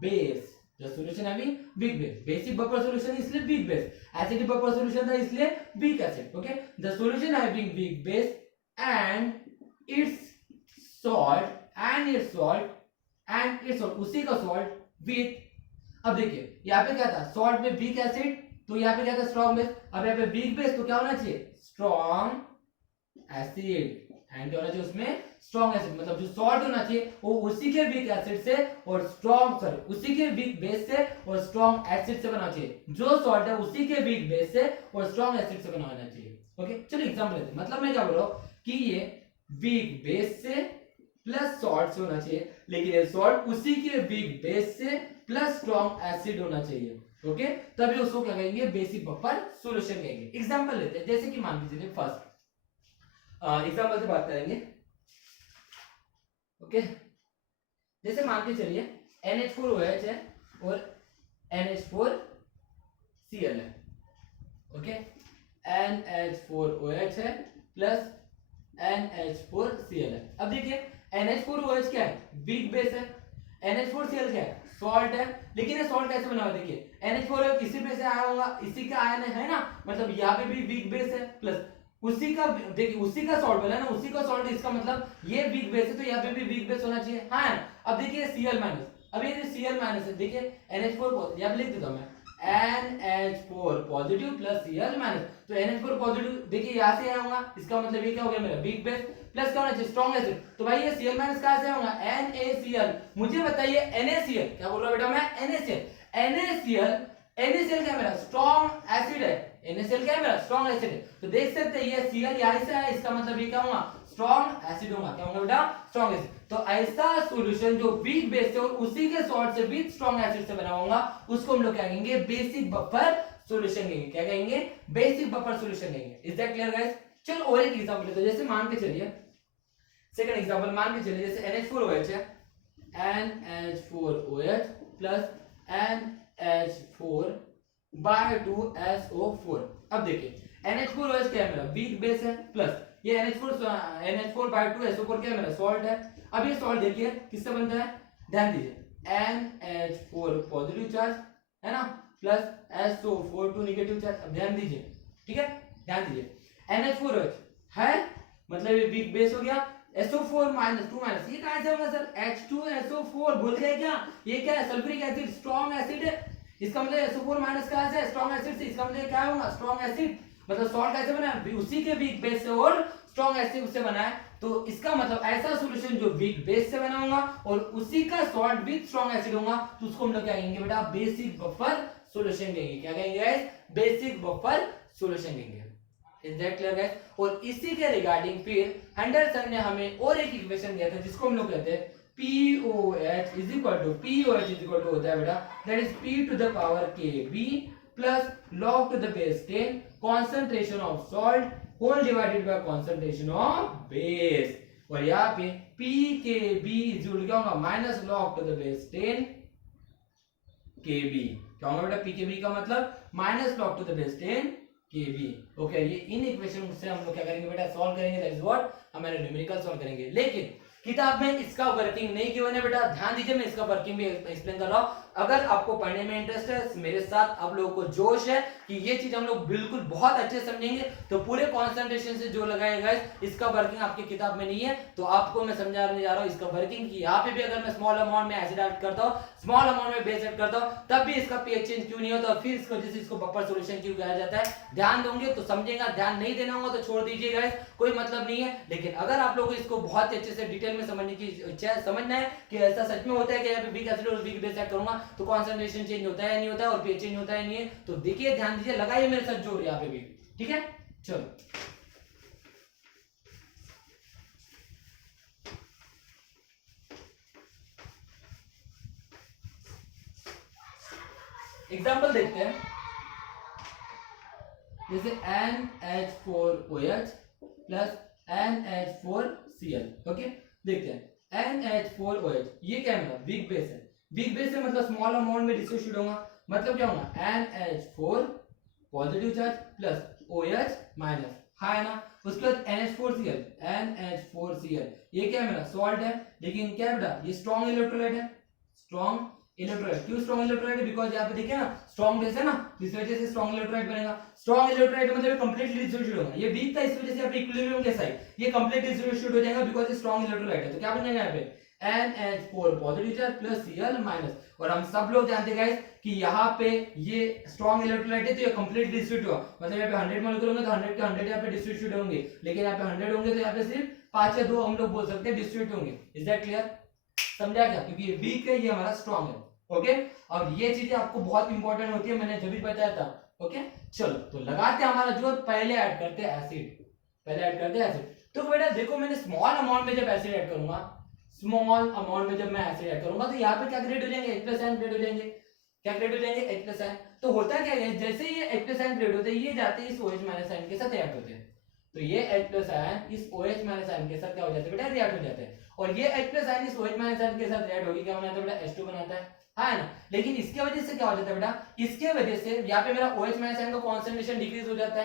base, the solution having weak base। basic buffer solution इसलिए weak base, acidic buffer solution था इसलिए weak acid, okay। the solution having weak base and its salt उसी का salt with, अब देखिए यहाँ पे क्या था, salt में weak acid, तो यहाँ पे क्या था, strong base। अब यहाँ पे weak base तो क्या होना चाहिए, strong acid, एंड क्या होना चाहिए उसमें, स्ट्रॉन्ग एसिड, मतलब जो सॉल्ट होना चाहिए वो उसी के वीक एसिड से और स्ट्रॉन्ग, सॉरी, उसी के वीक बेस से और स्ट्रॉन्ग एसिड से बना चाहिए। जो सॉल्ट है उसी के वीक बेस से और स्ट्रॉन्ग एसिड से बना होना चाहिए, ओके। चलो एग्जांपल लेते हैं, मतलब मैं क्या बोल रहा हूं कि ये वीक बेस से प्लस सॉल्ट से होना चाहिए, लेकिन ये सॉल्ट उसी के वीक बेस से प्लस स्ट्रॉन्ग एसिड होना चाहिए, ओके। तभी उसको क्या कहेंगे, बेसिक बफर सॉल्यूशन कहेंगे। एग्जांपल लेते हैं, जैसे कि मान लीजिए फर्स्ट एग्जांपल से बात करेंगे, ओके। जैसे मान के चलिए NH4OH है और NH4Cl है, ओके। NH4OH है प्लस NH4Cl है। अब देखिए NH4OH क्या है, वीक बेस है, NH4Cl क्या है, सॉल्ट है। लेकिन ये सॉल्ट कैसे बना हुआ है, देखिए NH4OH इसी में से आया होगा, इसी का आयन है ना, मतलब यहाँ पे भी वीक बेस है प्लस उसी का, देखिए उसी का सॉल्ट बना ना, उसी का सॉल्ट, इसका मतलब ये वीक बेस है तो यहाँ पे भी वीक बेस होना चाहिए, हाँ। अब देखिए Cl माइनस, अब ये Cl माइनस है, देखिए NH4 यहाँ पे लिख देता हूं मैं, NH4 positive plus Cl minus, तो NH4 पॉजिटिव देखिए यहाँ से आया होगा, इसका मतलब ये क्या हो गया मेरा वीक बेस प्लस क्या होना चाहिए, स्ट्रॉन्ग एसिड। तो भाई ये Cl माइनस कहां से होगा, NaCl। मुझे बताइए NaCl, क्या बोल रहा हूं बेटा मैं, NaCl क्या है मेरा, स्ट्रॉन्ग एसिड है, NaCl क्या है मेरा, स्ट्रॉन्ग एसिड है। तो देख सकते हैं ये Cl यहां से है, इसका मतलब ये क्या होगा, स्ट्रॉन्ग एसिड होगा, क्या होगा बेटा, स्ट्रॉन्ग एसिड। तो ऐसा सॉल्यूशन जो वीक बेस से और उसी के सॉल्ट से विद स्ट्रॉन्ग एसिड से बना होगा, उसको हम लोग क्या कहेंगे, बेसिक बफर सॉल्यूशन कहेंगे। क्या कहेंगे, बेसिक बफर सॉल्यूशन कहेंगे। Is that clear guys? चलो और एक एग्जांपल लेते हैं, जैसे मान के चलिए, सेकंड एग्जांपल मान के चलिए, जैसे NH4OH है, NH4OH प्लस NH4/2SO4। अब देखिए NH4OH क्या है मेरा, वीक बेस है, प्लस ये NH4/2SO4 क्या है मेरा, सॉल्ट है। अब ये सॉल्ट देखिए किससे बनता है, ध्यान दीजिए, NH4 पॉजिटिव चार्ज है ना, plus SO4 to negative charge. अब ध्यान दीजिए, ठीक है, ध्यान दीजिए, NH4OH है, मतलब ये वीक बेस हो गया। SO4 माइनस 2 माइनस, ये कहां से होगा सर? H2SO4, भूल गए क्या? ये क्या है? सल्फ्यूरिक एसिड, स्ट्रॉन्ग एसिड है। इसका मतलब SO4 माइनस कहां से? स्ट्रॉन्ग एसिड से। इसका मतलब क्या होगा? Strong acid. मतलब सॉल्ट कैसे बना है? उसी के वीक बेस से और स्ट्रॉन्ग एसिड से बना है। तो इसका मतलब ऐसा सॉल्यूशन जो वीक बेस से बना होगा और उसी का सॉल्ट विद स्ट्रॉन्ग एसिड होगा, तो उसको हम लोग क्या कहेंगे बेटा? बेसिक बफर सॉल्यूशन कहेंगे। क्या कहेंगे गाइस? बेसिक बफर सॉल्यूशन कहेंगे। Is that clear guys? और इसी के रिगार्डिंग फिर हेंडरसन ने हमें और एक इक्वेशन दिया था जिसको हम लोग कहते हैं POH is equal to, POH is equal to होता है बेटा, that is P to the power KB plus log to the base 10 concentration of salt whole divided by concentration of base। और यहाँ पे PKB इज इक्वल क्या होगा? Minus log to the base 10 KB। क्या होगा बेटा? PKB का मतलब minus log to the base 10 KB। Okay, ये इन इक्वेशन से हम लोग क्या करेंगे बेटा? सॉल्व करेंगे। दैट इज व्हाट हमारे न्यूमेरिकल सॉल्व करेंगे। लेकिन किताब में इसका वर्किंग नहीं किया है बेटा, ध्यान दीजिए, मैं इसका वर्किंग भी एक्सप्लेन कर रहा हूं। अगर आपको पढ़ने में इंटरेस्ट है, मेरे साथ आप लोगों को जोश है कि ये चीज हम लोग बिल्कुल बहुत अच्छे समझेंगे, तो पूरे कंसंट्रेशन से जो लगाएगा इसका वर्किंग आपकी किताब में नहीं है, तो आपको मैं समझाने जा रहा हूं इसका वर्किंग की। यहाँ पे भी अगर मैं स्मॉल अमाउंट में एसिड ऐड करता हूँ, स्मॉल अमाउंट में बेस ऐड करता हूँ, तब भी इसका पीएच चेंज क्यों नहीं होता, फिर इसको वजह से इसको बफर सॉल्यूशन क्यों कहा जाता है। ध्यान दोगे तो समझेगा, ध्यान नहीं देना होगा तो छोड़ दीजिएगा, कोई मतलब नहीं है। लेकिन अगर आप लोगों को इसको बहुत अच्छे से डिटेल में समझने की इच्छा है, समझना है कि ऐसा सच में होता है कि यहाँ पे वीक एसिड और वीक बेस ऐड करूंगा तो कॉन्सेंट्रेशन चेंज होता है या नहीं होता है, और पीएच चेंज होता है नहीं है, तो देखिए, ध्यान दीजिए, लगाइए मेरे साथ जोर यहाँ पे भी, ठीक है। चलो एग्जाम्पल देखते हैं, जैसे NH4OH प्लस NH4Cl। ओके, देखते हैं NH4OH, ये क्या है? वीक बेस है। वीक बेस है मतलब स्मॉल अमाउंट में डिसोसिएट होगा, मतलब क्या होगा? NH4 positive charge plus OH minus, हाँ है ना। उसके बाद NH4Cl, NH4Cl ये क्या है मेरा? सॉल्ट है, लेकिन क्या है बेटा? ये स्ट्रॉन्ग इलेक्ट्रोलाइट है। स्ट्रॉन्ग इलेक्ट्रोलाइट, क्यों स्ट्रॉन्ग इलेक्ट्रोलाइट? बिकॉज़ यहाँ पे देखिए ना, स्ट्रॉन्ग बेस है ना, इस वजह से स्ट्रॉन्ग इलेक्ट्रोलाइट बनेगा। स्ट्रॉन्ग इलेक्ट्रोलाइट मतलब कंप्लीटली डिसोसिएट होगा। ये वीक था, इस वजह से यहाँ पे इक्विलिब्रियम कैसा है? ये कंप्लीट डिसोसिएट हो जाएगा बिकॉज़ ये स्ट्रॉन्ग इलेक्ट्रोलाइट है। तो क्या बनेगा यहाँ पे? NH4 positive charge plus Cl minus. और हम सब लोग जानते हैं गाइस कि यहाँ पे ये स्ट्रॉन्ग इलेक्ट्रोलाइट है, तो ये कंप्लीट डिसोसिएट होगा, मतलब यहाँ पे 100 मॉलिक्यूल होंगे तो 100 के 100 यहाँ पे डिसोसिएट होंगे, लेकिन यहाँ पे 100 होंगे तो यहाँ पे सिर्फ 5 या 2 हम लोग बोल सकते हैं डिसोसिएट होंगे। Is that clear? समझा क्या? क्योंकि ये वीक है, ये हमारा स्ट्रॉन्ग है। ओके, और ये चीजें आपको बहुत इंपॉर्टेंट होती है, मैंने जब भी बताया था। ओके, चलो तो लगाते हैं हमारा जोर, पहले ऐड करते हैं एसिड, पहले ऐड करते हैं एसिड। तो बेटा देखो, मैंने स्मॉल अमाउंट में जब एसिड ऐड करूंगा, स्मॉल अमाउंट में जब मैं एसिड ऐड करूंगा, तो यहाँ पे क्या क्रिएट हो जाएंगे? H+N क्रिएट हो जाएंगे। क्या क्रिएट हो जाएंगे? H+N। तो होता क्या है, जैसे ये H+N क्रिएट होते हैं, ये जाते हैं इस OH- के साथ रिएक्ट होते हैं, तो ये H+N इस OH- के साथ क्या हो जाता है बेटा? रिएक्ट हो जाते हैं। और ये H+N इस OH- के साथ रिएक्ट होगी, क्या बनाता है बेटा? H2 बनाता है, है ना। लेकिन इसके वजह से क्या हो जाता है बेटा? इसके वजह से यहाँ पे मेरा OH- का कॉन्सेंट्रेशन डिक्रीज हो जाता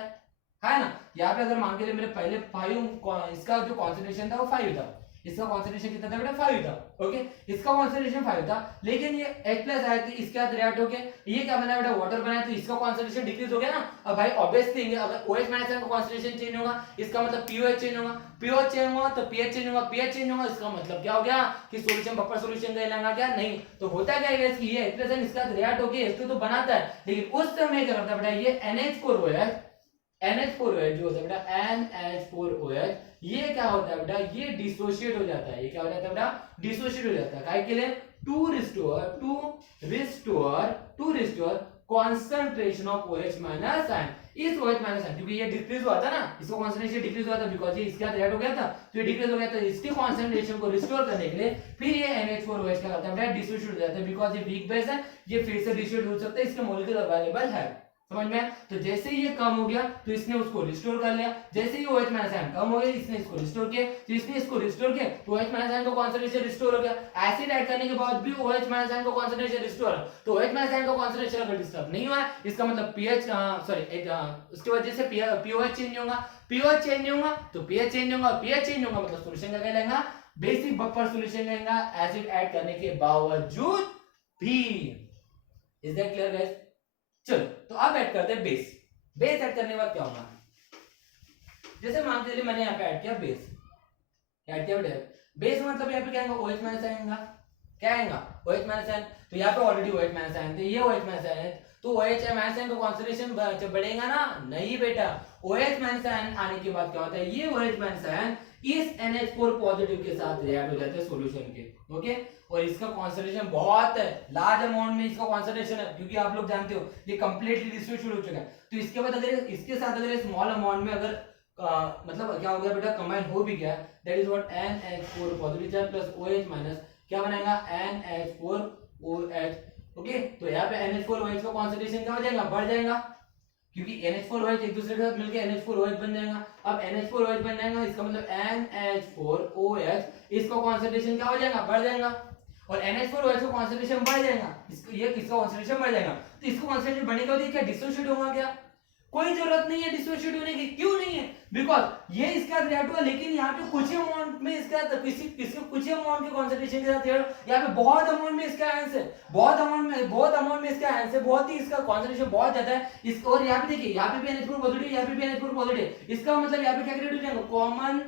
है ना। यहाँ पे अगर मान के लिए मेरे पहले 5, इसका जो कॉन्सेंट्रेशन था वो 5 था, इसका कॉन्सेंट्रेशन कितना था बेटा? 5 था। ओके, इसका कॉन्सेंट्रेशन 5 था, लेकिन ये H+ आया कि इसके साथ रिएक्ट होके ये क्या बना बेटा? वाटर बनाया, तो इसका कॉन्सेंट्रेशन डिक्रीज हो गया ना। अब भाई ऑब्वियस थिंग है, अगर OH- का कॉन्सेंट्रेशन चेंज होगा, इसका मतलब pOH चेंज होगा, pOH चेंज होगा तो pH चेंज होगा, pH चेंज होगा, इसका मतलब क्या हो गया कि सॉल्यूशन बफर सॉल्यूशन कहलाएगा क्या? नहीं। तो होता क्या है कि ये H+N इसके साथ रिएक्ट होके H2 तो बनाता है, लेकिन उस समय क्या करता है बेटा? ये NH4OH जो होता है बेटा, NH4OH ये क्या होता है बेटा? ये डिसोशिएट हो जाता है। ये क्या हो जाता है बेटा? डिसोशिएट हो जाता है। काहे के लिए? To restore concentration of OH- ion. इस OH- क्योंकि ये डिक्रीज हुआ था ना, इसका कॉन्सेंट्रेशन डिक्रीज हुआ था बिकॉज़ ये इसके साथ रिएक्ट हो गया था, तो ये डिक्रीज हो गया था। इसके कॉन्सेंट्रेशन को रिस्टोर करने के लिए फिर ये NH4OH क्या करता है बेटा? डिसोशिएट हो जाता है, बिकॉज़ ये वीक बेस है, ये फिर से डिसोशिएट हो सकता है, इसके मॉलिक्यूल अवेलेबल है। समझ में? तो जैसे ही ये कम हो गया तो इसने उसको रिस्टोर कर लिया, जैसे ही OH- आयन कम हो गया इसने इसको रिस्टोर किया, तो इसने इसको रिस्टोर किया तो OH- आयन का कॉन्सेंट्रेशन रिस्टोर हो गया। एसिड ऐड करने के बाद भी OH- आयन का कॉन्सेंट्रेशन रिस्टोर, तो OH- आयन का कॉन्सेंट्रेशन अगर डिस्टर्ब नहीं हुआ, इसका मतलब pH उसकी वजह से pOH चेंज होगा, pOH चेंज होगा तो pH चेंज होगा, pH चेंज होगा मतलब सॉल्यूशन का कहलाएगा बेसिक बफर सॉल्यूशन कहलाएगा, एसिड ऐड करने के बावजूद भी। Is that clear guys? चलो तो अब ऐड करते हैं बेस। बेस ऐड करने के बाद क्या होगा, जैसे मान के चलिए मैंने यहाँ पे ऐड किया बेस, ऐड किया बेस मतलब यहाँ पे क्या आएगा, OH माइनस आएगा, क्या आएगा OH माइनस आयन। तो यहाँ पे ऑलरेडी OH माइनस आयन थे, ये OH माइनस आयन है, तो OH माइनस आयन का कॉन्सेंट्रेशन बढ़ेगा ना, नहीं बेटा। OH माइनस आयन आने के बाद क्या होता है, ये OH माइनस आयन इस NH4 पॉजिटिव के साथ रिएक्ट हो जाते हैं सॉल्यूशन के, ओके। और इसका कॉन्सेंट्रेशन बहुत है, लार्ज अमाउंट में इसका कॉन्सेंट्रेशन है, क्योंकि आप लोग जानते हो ये कंप्लीटली डिस्ट्रीब्यूट हो चुका है। तो इसके बाद अगर इसके साथ अगर स्मॉल अमाउंट में अगर मतलब क्या हो गया बेटा, कंबाइन हो भी गया, that is what NH4 positive charge plus OH minus क्या बनाएगा NH4OH, ओके। तो यहाँ पे NH4OH का कॉन्सेंट्रेशन क्या हो जाएगा, बढ़ जाएगा, क्योंकि NH4OH एक दूसरे के साथ मिलकर NH4OH बन जाएगा। अब NH4OH बन जाएगा, इसका मतलब NH4OH इसका कॉन्सेंट्रेशन क्या हो जाएगा, बढ़ जाएगा। और NH4OH का कॉन्सेंट्रेशन बढ़ जाएगा, ये किसका कॉन्सेंट्रेशन बढ़ जाएगा, तो इसका कॉन्सेंट्रेशन बढ़ने के बाद क्या डिसोसिएट होगा, क्या कोई जरूरत नहीं है डिसोसिएट होने की, क्यों नहीं है, बिकॉज ये इसके साथ रिएक्ट हुआ, लेकिन यहाँ पे कुछ अमाउंट में इसके साथ किसी कुछ अमाउंट के कॉन्सेंट्रेशन के साथ यहाँ पे बहुत अमाउंट में इसका आयंस है, बहुत अमाउंट में इसका आयंस है, बहुत ही इसका कॉन्सेंट्रेशन बहुत ज्यादा है इस। और यहाँ पे देखिए, यहाँ पे भी NH4 पॉजिटिव, यहाँ पे भी NH4 पॉजिटिव, इसका मतलब यहाँ पे क्या क्रिएट हो जाएगा, common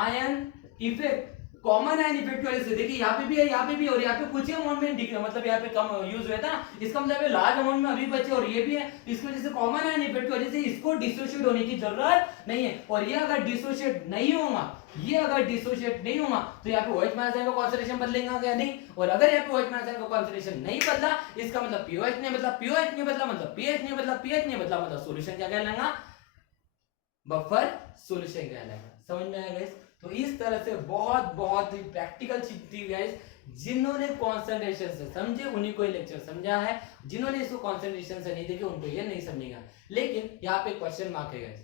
ion effect, common ion effect की वजह से। देखिए यहाँ पे भी है, यहाँ पे भी, और यहाँ पे कुछ ही अमाउंट में मतलब यहाँ पे कम यूज हुआ था ना, इसका मतलब लार्ज अमाउंट में अभी बचे, और ये भी है, इसकी वजह से कॉमन आयन इफेक्ट की वजह से इसको डिसोशिएट होने की जरूरत नहीं है। और ये अगर डिसोशिएट नहीं होगा, ये अगर डिसोशिएट नहीं होगा, तो यहाँ पे OH माइनस आयन का कॉन्सेंट्रेशन बदलेगा क्या, नहीं। और अगर यहाँ पे OH माइनस आयन का कॉन्सेंट्रेशन नहीं बदला, इसका मतलब POH नहीं बदला, POH नहीं बदला मतलब pH नहीं बदला, pH नहीं बदला मतलब सॉल्यूशन क्या कहलाएगा, बफर सॉल्यूशन कहलाएगा। समझ में आया गाइस। तो इस तरह से बहुत ही प्रैक्टिकल चीज थी गाइस, जिन्होंने कॉन्सेंट्रेशन से समझे उन्हीं को ये लेक्चर समझा है, जिन्होंने इसको कॉन्सेंट्रेशन से नहीं देखे उनको ये नहीं समझेगा। लेकिन यहाँ पे क्वेश्चन मार्क है गाइस,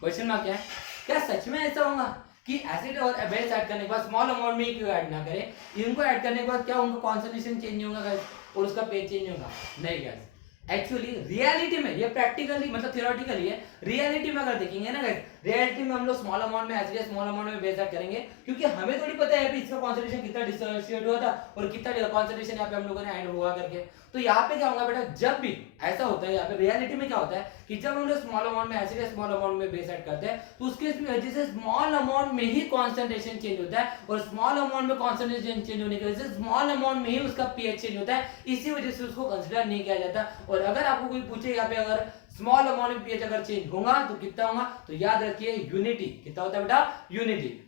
क्वेश्चन मार्क क्या है, क्या सच में ऐसा होगा कि एसिड और बेस ऐड करने के बाद स्मॉल अमाउंट में क्यों ऐड ना करें, इनको ऐड करने के बाद क्या उनका कॉन्सेंट्रेशन चेंज नहीं होगा गाइस, और उसका पेज चेंज होगा, नहीं गाइस। एक्चुअली रियलिटी में, ये प्रैक्टिकली मतलब थियोरेटिकली है, रियलिटी में अगर देखेंगे ना गाइस, रियलिटी में हम लोग स्मॉल अमाउंट में एसिड, स्मॉल अमाउंट में बेस ऐड करेंगे, क्योंकि हमें थोड़ी पता है इसका कॉन्सेंट्रेशन कितना डिसोसिएट हुआ था और कितना कॉन्सेंट्रेशन यहाँ पे हम लोगों ने ऐड हुआ करके। तो यहाँ पे क्या होगा बेटा, जब भी ऐसा होता है, यहाँ पे रियलिटी में क्या होता है कि जब हम लोग स्मॉल अमाउंट में एसिड, स्मॉल अमाउंट में बेस ऐड करते हैं, तो उसके वजह से स्मॉल अमाउंट में ही कॉन्सेंट्रेशन चेंज होता है, और स्मॉल अमाउंट में कॉन्सेंट्रेशन चेंज होने की वजह से स्मॉल अमाउंट में ही उसका पीएच चेंज होता है, इसी वजह से उसको कंसीडर नहीं किया जाता। और अगर आपको कोई पूछे यहाँ पे अगर स्मॉल अमाउंट में पीएच अगर चेंज होगा तो कितना होगा, तो याद रखिए यूनिटी, कितना होता है बेटा,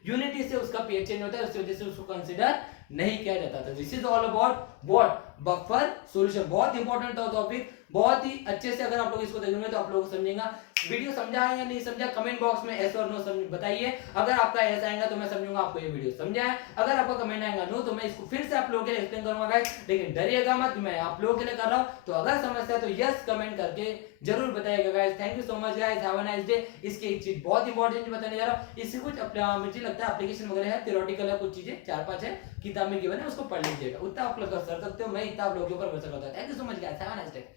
यूनिटी से उसका पीएच चेंज होता है, उस वजह से उसको कंसीडर नहीं किया जाता था। This is all about what, buffer solution. बहुत इंपॉर्टेंट था टॉपिक, बहुत ही अच्छे से अगर आप लोग इसको देखेंगे तो आप लोग समझेंगे। वीडियो समझा है या नहीं समझा, कमेंट बॉक्स में यस और नो बताइए। अगर आपका यस आएगा तो मैं समझूंगा आपको ये वीडियो समझा है, अगर आपका कमेंट आएगा नो तो मैं इसको फिर से आप लोगों के लिए एक्सप्लेन करूंगा गाइस। लेकिन डरिएगा मत, मैं आप लोगों के लिए कर रहा हूं, तो अगर समस्या है तो यस कमेंट करके जरूर बताइएगा guys. Thank you so much guys, have a nice day. इसकी एक चीज बहुत इंपॉर्टेंट बताने जा रहा हूं, इससे कुछ मुझे लगता है एप्लीकेशन वगैरह है, थ्योरेटिकल है, कुछ चीजें 4-5 है किताब में गिवन है, उसको पढ़ लीजिएगा, उतना आप लोग कर सकते हो, मैं इतना आप लोगों के ऊपर भरोसा करता हूं। Thank you so much guys, have a nice day.